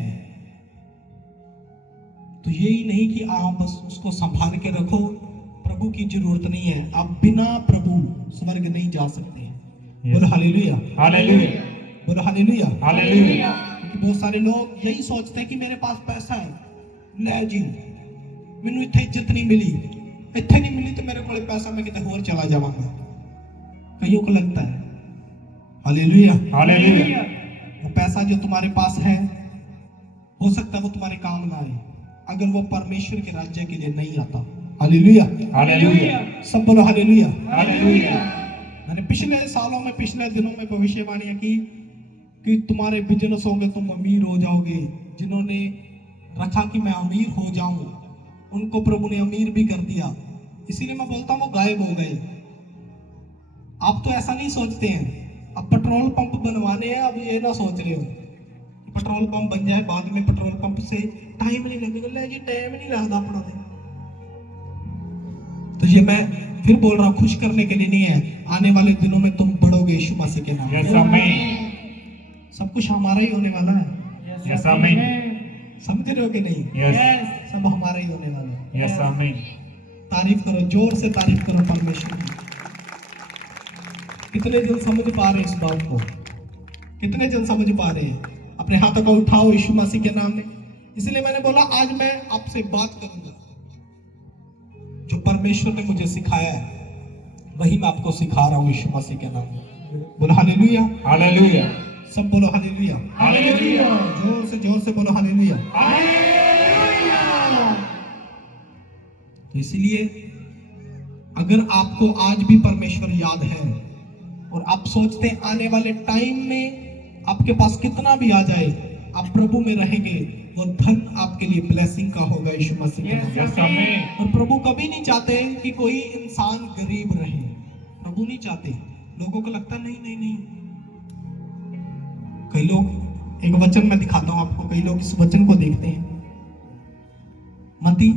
तो यही नहीं कि आप बस उसको संभाल के रखो, प्रभु की जरूरत नहीं है, आप बिना प्रभु स्वर्ग नहीं जा सकते हैं। बोलो हालेलुया। हालेलुया। बोलो हालेलुया। हालेलुया। क्योंकि बहुत सारे लोग यही सोचते हैं कि मेरे पास पैसा है, ले जी मैनू इत्थे इज्जत नहीं मिली, इत्थे नहीं मिली तो मेरे को पैसा मैं किते होर चला जावांगा। कईयों को लगता है। हालेलुया। हालेलुया। वो पैसा जो तुम्हारे पास है, हो सकता है वो तुम्हारे काम ना आए अगर वो परमेश्वर के राज्य के लिए नहीं आता। हालेलुया। हालेलुया। सब बोलो हालेलुया। हालेलुया। मैंने पिछले सालों में, पिछले दिनों में भविष्यवाणियां की कि तुम्हारे बिजनेस होंगे, तुम अमीर हो जाओगे। जिन्होंने रखा कि मैं अमीर हो जाऊं, उनको प्रभु ने अमीर भी कर दिया। इसीलिए मैं बोलता हूं वो गायब हो गए। आप तो ऐसा नहीं सोचते हैं, अब पेट्रोल पंप बनवाने हैं, अब ये ना सोच रहे हो पेट्रोल पंप बन जाए, बाद में पेट्रोल पंप से टाइम नहीं लगेगा। ले जी टाइम नहीं लगता अपना दिन। तो ये मैं फिर बोल रहा हूं, खुश करने के लिए नहीं है, आने वाले दिनों में तुम बढ़ोगे यीशु मसीह के नाम। यस आमीन। सब कुछ हमारा ही होने वाला है। यस आमीन। समझ रहे हो कि नहीं? यस। सब हमारा ही होने वाला है। यस आमीन। तारीफ करो, जोर से तारीफ करो परमेश्वर की। कितने जन समझ पा रहे हैं इस बात को? कितने जन समझ पा रहे हैं? अपने हाथों को उठाओ यीशु मसीह के नाम में। इसलिए मैंने बोला आज मैं आपसे बात करूंगा, जो परमेश्वर ने मुझे सिखाया है वही मैं आपको सिखा रहा हूं यीशु मसीह के नाम में। बोलो हालेलुया। हालेलुया। सब बोलो हालेलुया। हालेलुया। जोर से बोलो हालेलुया। हालेलुया। तो इसलिए अगर आपको आज भी परमेश्वर याद है और आप सोचते हैं आने वाले टाइम में आपके पास कितना भी आ जाए, आप प्रभु में रहेंगे, वो धन आपके लिए ब्लेसिंग का होगा यीशु मसीह के नाम में। यस आमीन। और प्रभु कभी नहीं चाहते कि कोई इंसान गरीब रहे। प्रभु नहीं चाहते। लोगों को लगता नहीं नहीं नहीं। कई लोग, एक वचन मैं दिखाता हूं आपको, कई लोग इस वचन को देखते हैं। मत्ती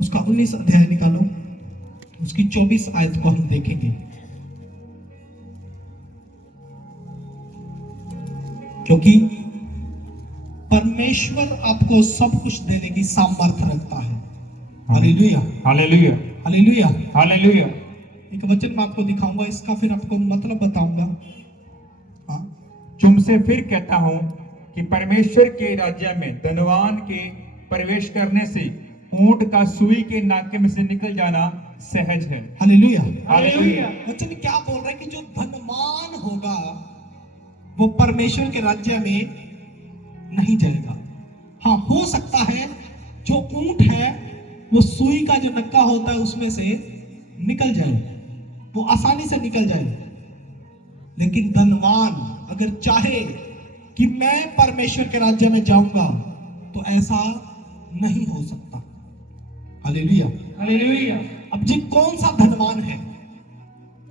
उसका 19 अध्याय निकालो, उसकी 24 आयत को हम देखेंगे। क्योंकि परमेश्वर आपको सब कुछ देने की सामर्थ्य रखता है। हालेलुया। हालेलुया। हालेलुया। हालेलुया। एक वचन मैं आपको दिखाऊंगा, इसका फिर आपको मतलब बताऊंगा। हाँ, तुमसे फिर कहता हूं कि परमेश्वर के राज्य में धनवान के प्रवेश करने से ऊंट का सुई के नाके में से निकल जाना सहज है। हालेलुया। हालेलुया। वचन क्या बोल रहा है कि जो धनवान होगा वो परमेश्वर के राज्य में नहीं जाएगा। हाँ, हो सकता है जो ऊंट है वो सुई का जो नक्का होता है उसमें से निकल जाए, वो आसानी से निकल जाए। लेकिन धनवान अगर चाहे कि मैं परमेश्वर के राज्य में जाऊंगा तो ऐसा नहीं हो सकता। हालेलुया। हालेलुया। अब जी कौन सा धनवान है?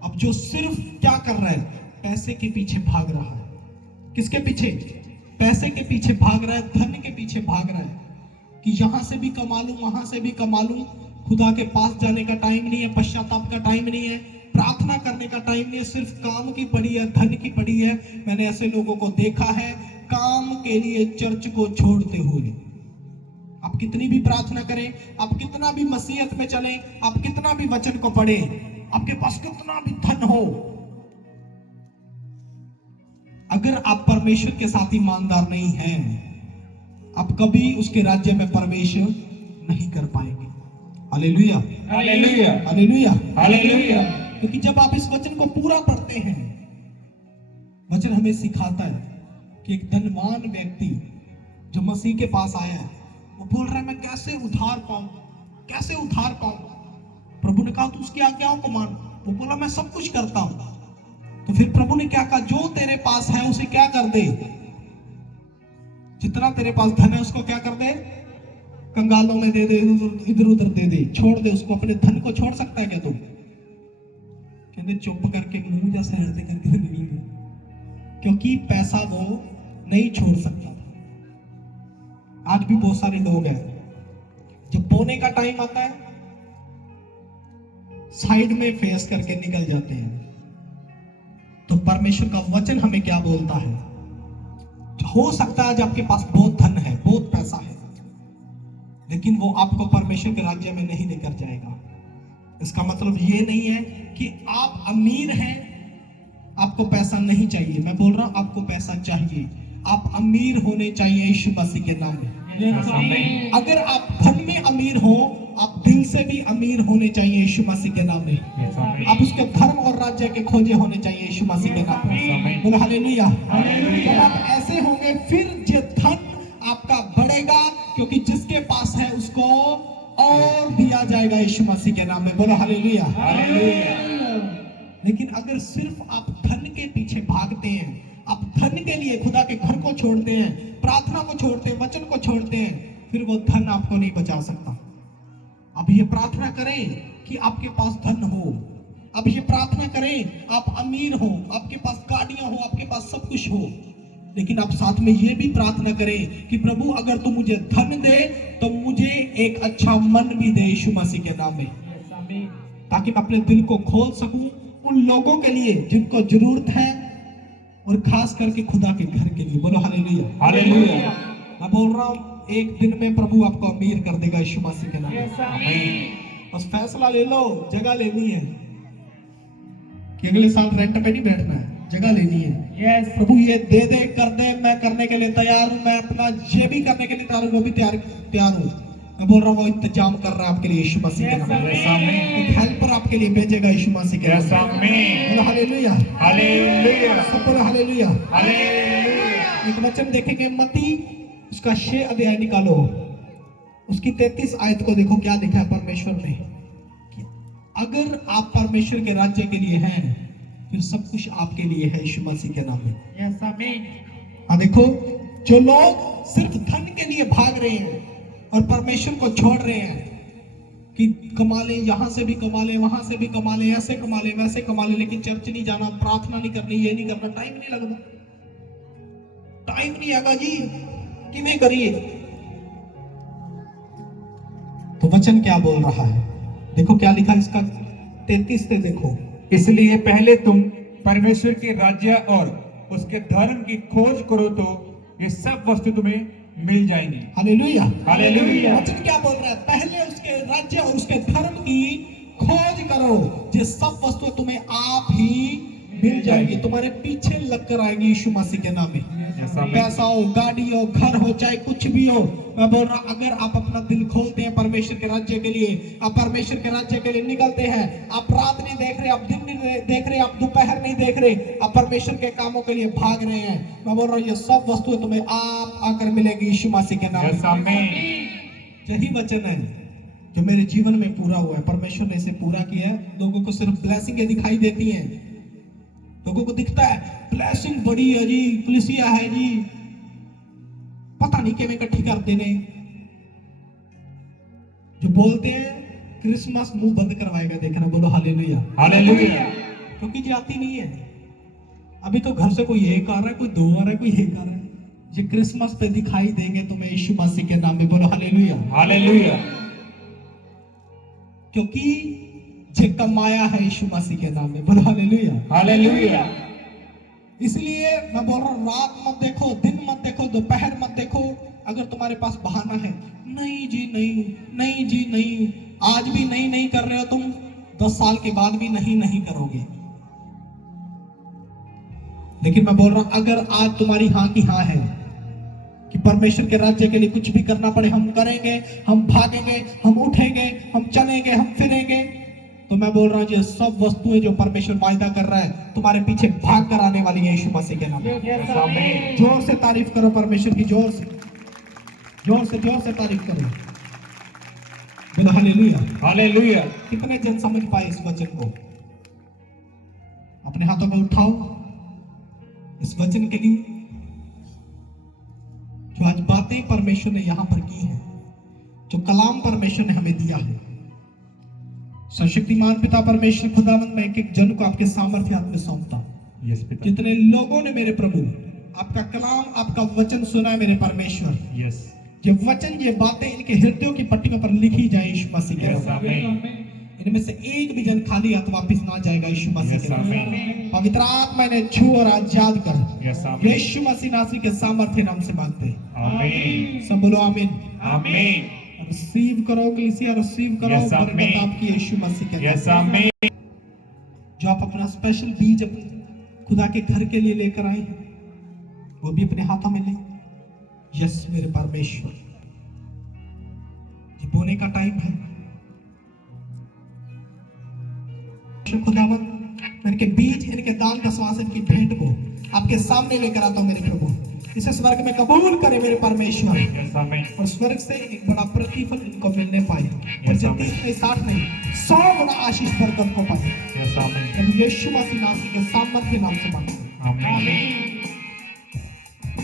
अब जो सिर्फ क्या कर रहा है? पैसे के पीछे भाग रहा है। किसके पीछे? पैसे के पीछे भाग रहा है, धन के पीछे भाग रहा है कि यहां से भी कमा लूं, वहां से भी कमा लूं। खुदा के पास जाने का टाइम नहीं है, पश्चाताप का टाइम नहीं है, प्रार्थना करने का टाइम नहीं है, सिर्फ काम की पड़ी है, धन की पड़ी है। मैंने ऐसे लोगों को देखा है काम के लिए चर्च को छोड़ते हुए। आप कितनी भी प्रार्थना करें, आप कितना भी मसीहत में चलें, आप कितना भी वचन को पढ़ें, आपके पास कितना भी धन हो, अगर आप परमेश्वर के साथ ईमानदार नहीं हैं आप कभी उसके राज्य में प्रवेश नहीं कर पाएंगे। Hallelujah, hallelujah, hallelujah, hallelujah. क्योंकि जब आप इस वचन को पूरा पढ़ते हैं, वचन हमें सिखाता है कि एक धनवान व्यक्ति जो मसीह के पास आया है, वो बोल रहा है मैं कैसे उद्धार पाऊं, कैसे उद्धार पाऊं। प्रभु ने कहा तू उसकी आज्ञाओं को मान। वो बोला मैं सब कुछ करता हूं। तो फिर प्रभु ने क्या कहा, जो तेरे पास है उसे क्या कर दे, जितना तेरे पास धन है उसको क्या कर दे, कंगालों में दे दे, इधर उधर दे दे, छोड़ दे उसको। अपने धन को छोड़ सकता है क्या तू? कहते चुप करके मुंह जैसे हृदय करके नहीं, क्योंकि पैसा वो नहीं छोड़ सकता था। आज भी बहुत सारे लोग हैं जब बोने का टाइम आता है साइड में फेस करके निकल जाते हैं। तो परमेश्वर का वचन हमें क्या बोलता है? हो सकता है आज आपके पास बहुत धन है, बहुत पैसा है, लेकिन वो आपको परमेश्वर के राज्य में नहीं लेकर जाएगा। इसका मतलब ये नहीं है कि आप अमीर हैं, आपको पैसा नहीं चाहिए। मैं बोल रहा हूं आपको पैसा चाहिए, आप अमीर होने चाहिए यीशु मसीह के नाम में। अगर आप धन में अमीर हो, आप दिल से भी अमीर होने चाहिए यीशु मसीह के नाम में। आप उसके धर्म और राज्य के खोजे होने चाहिए यीशु मसीह के नाम में। बोलो हालेलुया। जब आप ऐसे होंगे फिर जो धन आपका बढ़ेगा, क्योंकि जिसके पास है उसको और दिया जाएगा यीशु मसीह के नाम में। बोलो हालेलुया। लेकिन अगर सिर्फ आप धन के पीछे भागते हैं, आप धन के लिए खुदा के घर को छोड़ते हैं, प्रार्थना को छोड़ते हैं, वचन को छोड़ते हैं, फिर वो धन आपको नहीं बचा सकता। अब ये प्रार्थना करें कि आपके पास धन हो, अब ये प्रार्थना करें आप अमीर हो, आपके पास गाड़ियां हो, आपके पास सब कुछ हो, लेकिन आप साथ में ये भी प्रार्थना करें कि प्रभु अगर तू मुझे धन दे तो मुझे एक अच्छा मन भी दे यीशु मसीह के नाम में, ताकि मैं अपने दिल को खोल सकूं उन लोगों के लिए जिनको जरूरत है, और खास करके खुदा के घर के लिए। बोलो हालेलुया, हालेलुया। मैं बोल रहा हूं एक दिन में प्रभु आपको अमीर कर देगा यीशु मसीह के नाम में। बस फैसला ले लो, जगह लेनी है कि अगले साल रेंट पे नहीं बैठना है, जगह लेनी है। प्रभु ये दे दे कर दे, मैं करने के लिए तैयार हूं, मैं अपना ये भी करने के लिए तैयार हूं, वो भी तैयार हूं। मैं बोल रहा हूं वो इंतजाम कर रहा है आपके लिए यीशु मसीह के नाम में। एक हेल्पर आपके लिए भेजेगा यीशु मसीह के नाम में। बोलो हालेलुया, हालेलुया, सब बोलो हालेलुया। हालेलुया। एक वचन देखेंगे मत्ती उसका 6 अध्याय निकालो, उसकी 33 आयत को देखो क्या लिखा है परमेश्वर ने कि अगर आप परमेश्वर के राज्य के लिए हैं फिर सब कुछ आपके लिए है यीशु मसीह के नाम में। हाँ देखो, जो लोग सिर्फ धन के लिए भाग रहे हैं और परमेश्वर को छोड़ रहे हैं कि कमा ले, यहां से भी कमा ले, वहां से भी कमा ले, ऐसे कमा ले, वैसे कमा ले, लेकिन चर्च नहीं जाना, प्रार्थना नहीं करनी, ये नहीं करना, टाइम नहीं लगता, टाइम नहीं आगा जी किमें करिए। तो वचन क्या बोल रहा है देखो, क्या लिखा इसका 33 से देखो। इसलिए पहले तुम परमेश्वर के राज्य और उसके धर्म की खोज करो तो ये सब वस्तु तुम्हें मिल जाएंगी। Hallelujah, hallelujah. वचन क्या बोल रहा है? पहले उसके राज्य और उसके धर्म की खोज करो, ये सब वस्तु तुम्हें आप ही मिल जाएगी, तुम्हारे पीछे लग कर आएगी यीशु मसीह के नाम में। पैसा हो, गाड़ी हो, घर हो, चाहे कुछ भी हो, मैं बोल रहा अगर आप अपना दिल खोलते हैं परमेश्वर के राज्य के लिए, आप परमेश्वर के राज्य के लिए निकलते हैं, आप रात नहीं देख रहे, आप दिन नहीं देख रहे, आप दोपहर नहीं देख रहे, आप परमेश्वर के कामों के लिए भाग रहे हैं, मैं बोल रहा हूँ ये सब वस्तुएं तुम्हें आप आकर मिलेगी यीशु मसीह के नाम में। यही वचन है जो मेरे जीवन में पूरा हुआ है, परमेश्वर ने इसे पूरा किया है। लोगों को सिर्फ ब्लेसिंग दिखाई देती हैं, लोगों को दिखता है ब्लेसिंग बड़ी है जी, कलीसिया है जी, पता नहीं क्या इकट्ठी करते ने, जो बोलते हैं क्रिसमस मुंह बंद करवाएगा, देखना। बोलो हालेलुया, हालेलुया। क्योंकि जाती नहीं है। अभी तो घर से कोई एक आ रहा है, कोई दो आ रहा है, कोई एक आ रहा है, ये क्रिसमस पे दिखाई देंगे तुम्हें यीशु मसीह के नाम में। बोलो हालेलुया, हालेलुया। क्योंकि जे कमाया है यीशु मसीह के नाम में। बोलो हालेलुया, हालेलुया। इसलिए मैं बोल रहा हूँ रात मत देखो, दिन मत देखो, दोपहर मत देखो। अगर तुम्हारे पास बहाना है, नहीं जी नहीं, नहीं जी नहीं, आज भी नहीं नहीं कर रहे हो तुम, 10 साल के बाद भी नहीं नहीं करोगे। लेकिन मैं बोल रहा हूं अगर आज तुम्हारी हाँ की हाँ है कि परमेश्वर के राज्य के लिए कुछ भी करना पड़े हम करेंगे, हम भागेंगे, हम उठेंगे, हम चलेंगे, हम फिरेंगे। तो मैं बोल रहा हूँ, ये सब वस्तुएं जो परमेश्वर वायदा कर रहा है तुम्हारे पीछे भाग कर आने वाली है यीशु मसीह के नाम में। जोर से तारीफ करो परमेश्वर की, जोर से तारीफ करो। बोलो हालेलुया, हालेलुया। कितने जन समझ पाए इस वचन को? अपने हाथों को उठाओ इस वचन के लिए जो आज बातें परमेश्वर ने यहां पर की है, जो कलाम परमेश्वर ने हमें दिया है। सर्वशक्तिमान पिता परमेश्वर खुदावंद, मैं एक एक जन को आपके सामर्थ्य हाथ में सौंपता हूं। यस पिता। जितने लोगों ने मेरे प्रभु आपका कलाम, आपका वचन सुना है मेरे परमेश्वर, यस। ये वचन, ये बातें इनके हृदयों की पट्टियों पर लिखी जाए यीशु मसीह के नाम में। इनमें से एक भी जन खाली हाथ वापस ना जाएगा यीशु मसीह के नाम में। पवित्र आत्मा ने छू और आजाद कर यीशु मसीह नासरी के सामर्थ्य नाम से मांगते हैं, आमीन। सब बोलो आमीन, आमीन। रिसीव करो कलीसिया, रिसीव करो Yes, बरकत आमीन। आपकी यीशु मसीह के यस नाम में। आमीन। जो आप अपना स्पेशल बीज खुदा के घर के लिए लेकर आए हैं, वो भी अपने हाथों में ले। यस मेरे परमेश्वर, ये बोने का टाइम है। खुदावंद, इनके बीज, इनके दान दशवां इनकी भेंट को आपके सामने लेकर आता हूं मेरे प्रभु। इसे स्वर्ग में कबूल करे मेरे परमेश्वर, यस आमीन। और स्वर्ग से एक बड़ा प्रतिफल इनको मिलने पाए। और Yes, जो आमीन। 30 में 60 नहीं 100 गुना आशीष बरकत को पाए। यस आमीन। प्रभु यीशु मसीह नासरी के सामर्थ्य नाम से मांगते हैं। आमीन।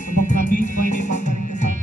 अब अपना बीज बड़ी ईमानदारी के साथ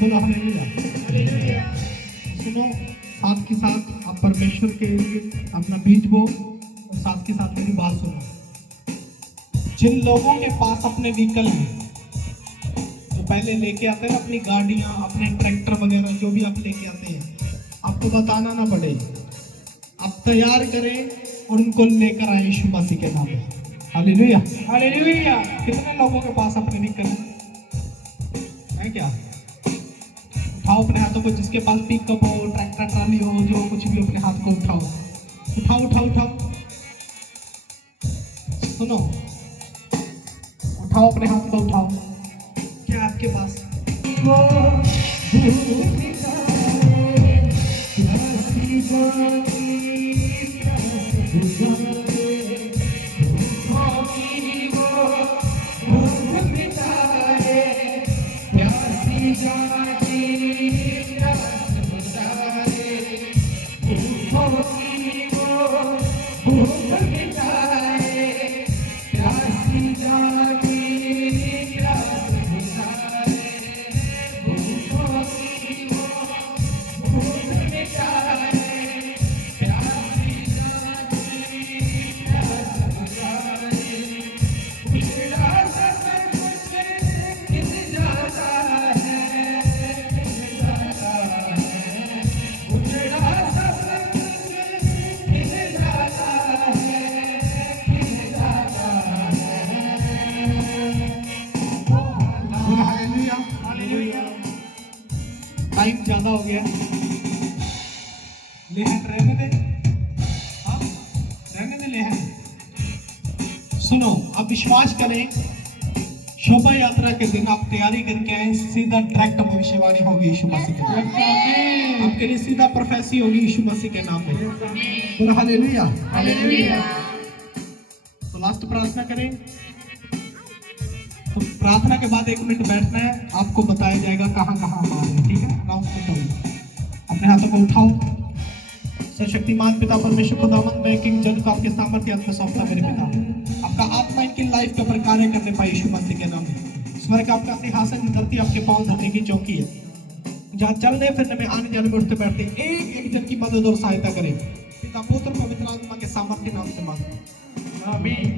बोलो हालेलुया। सुनो, साथ के साथ आप परमेश्वर के लिए अपना बीज बो और साथ के साथ मेरी बात सुनो। जिन लोगों के पास अपने व्हीकल हैं, जो पहले लेके आते हैं अपनी गाड़ियां, अपने ट्रैक्टर वगैरह जो भी आप लेके आते हैं, आपको बताना ना पड़े, आप तैयार करें और उनको लेकर आए यीशु मसीह के नाम में। Hallelujah, hallelujah. कितने लोगों के पास अपने व्हीकल है क्या? उठाओ अपने हाथों को, जिसके पास पिकअप हो, ट्रैक्टर ट्राली हो, जो कुछ भी, अपने हाथ को उठाओ, उठाओ उठाओ उठाओ। सुनो, उठाओ अपने हाथ को, उठाओ। क्या आपके पास टाइम ज्यादा हो गया, लेहन रहने दे, हाँ रहने दे लेहन। सुनो, अब विश्वास करें, शोभा यात्रा के दिन आप तैयारी करके आए, सीधा डायरेक्ट भविष्यवाणी होगी यीशु मसीह के नाम पे। आपके लिए सीधा प्रोफेसी होगी यीशु मसीह के नाम पे। बोलो हालेलुया। हालेलुया। तो लास्ट प्रार्थना करें। तो प्रार्थना के बाद 1 मिनट बैठना है, आपको बताया जाएगा कहाँ कहाँ हम आ रहे हैं, ठीक है। अनाउंसमेंट होगी, अपने हाथों को उठाओ। सर्वशक्तिमान पिता परमेश्वर खुदावंद, मैं किंग जन को आपके सामर्थ्य हाथ में सौंपता मेरे पिता। आपका आत्मा इनकी लाइफ के ऊपर कार्य करने पाए यीशु मसीह के नाम में। स्वर्ग आपका सिंहासन, धरती आपके पांव धरने की चौकी है, जहाँ चलने फिरने में, आने जाने में, उठते बैठते एक एक जन की मदद और सहायता करें। पिता पुत्र पवित्र आत्मा के सामर्थ्य नाम से मांगते हैं, आमीन।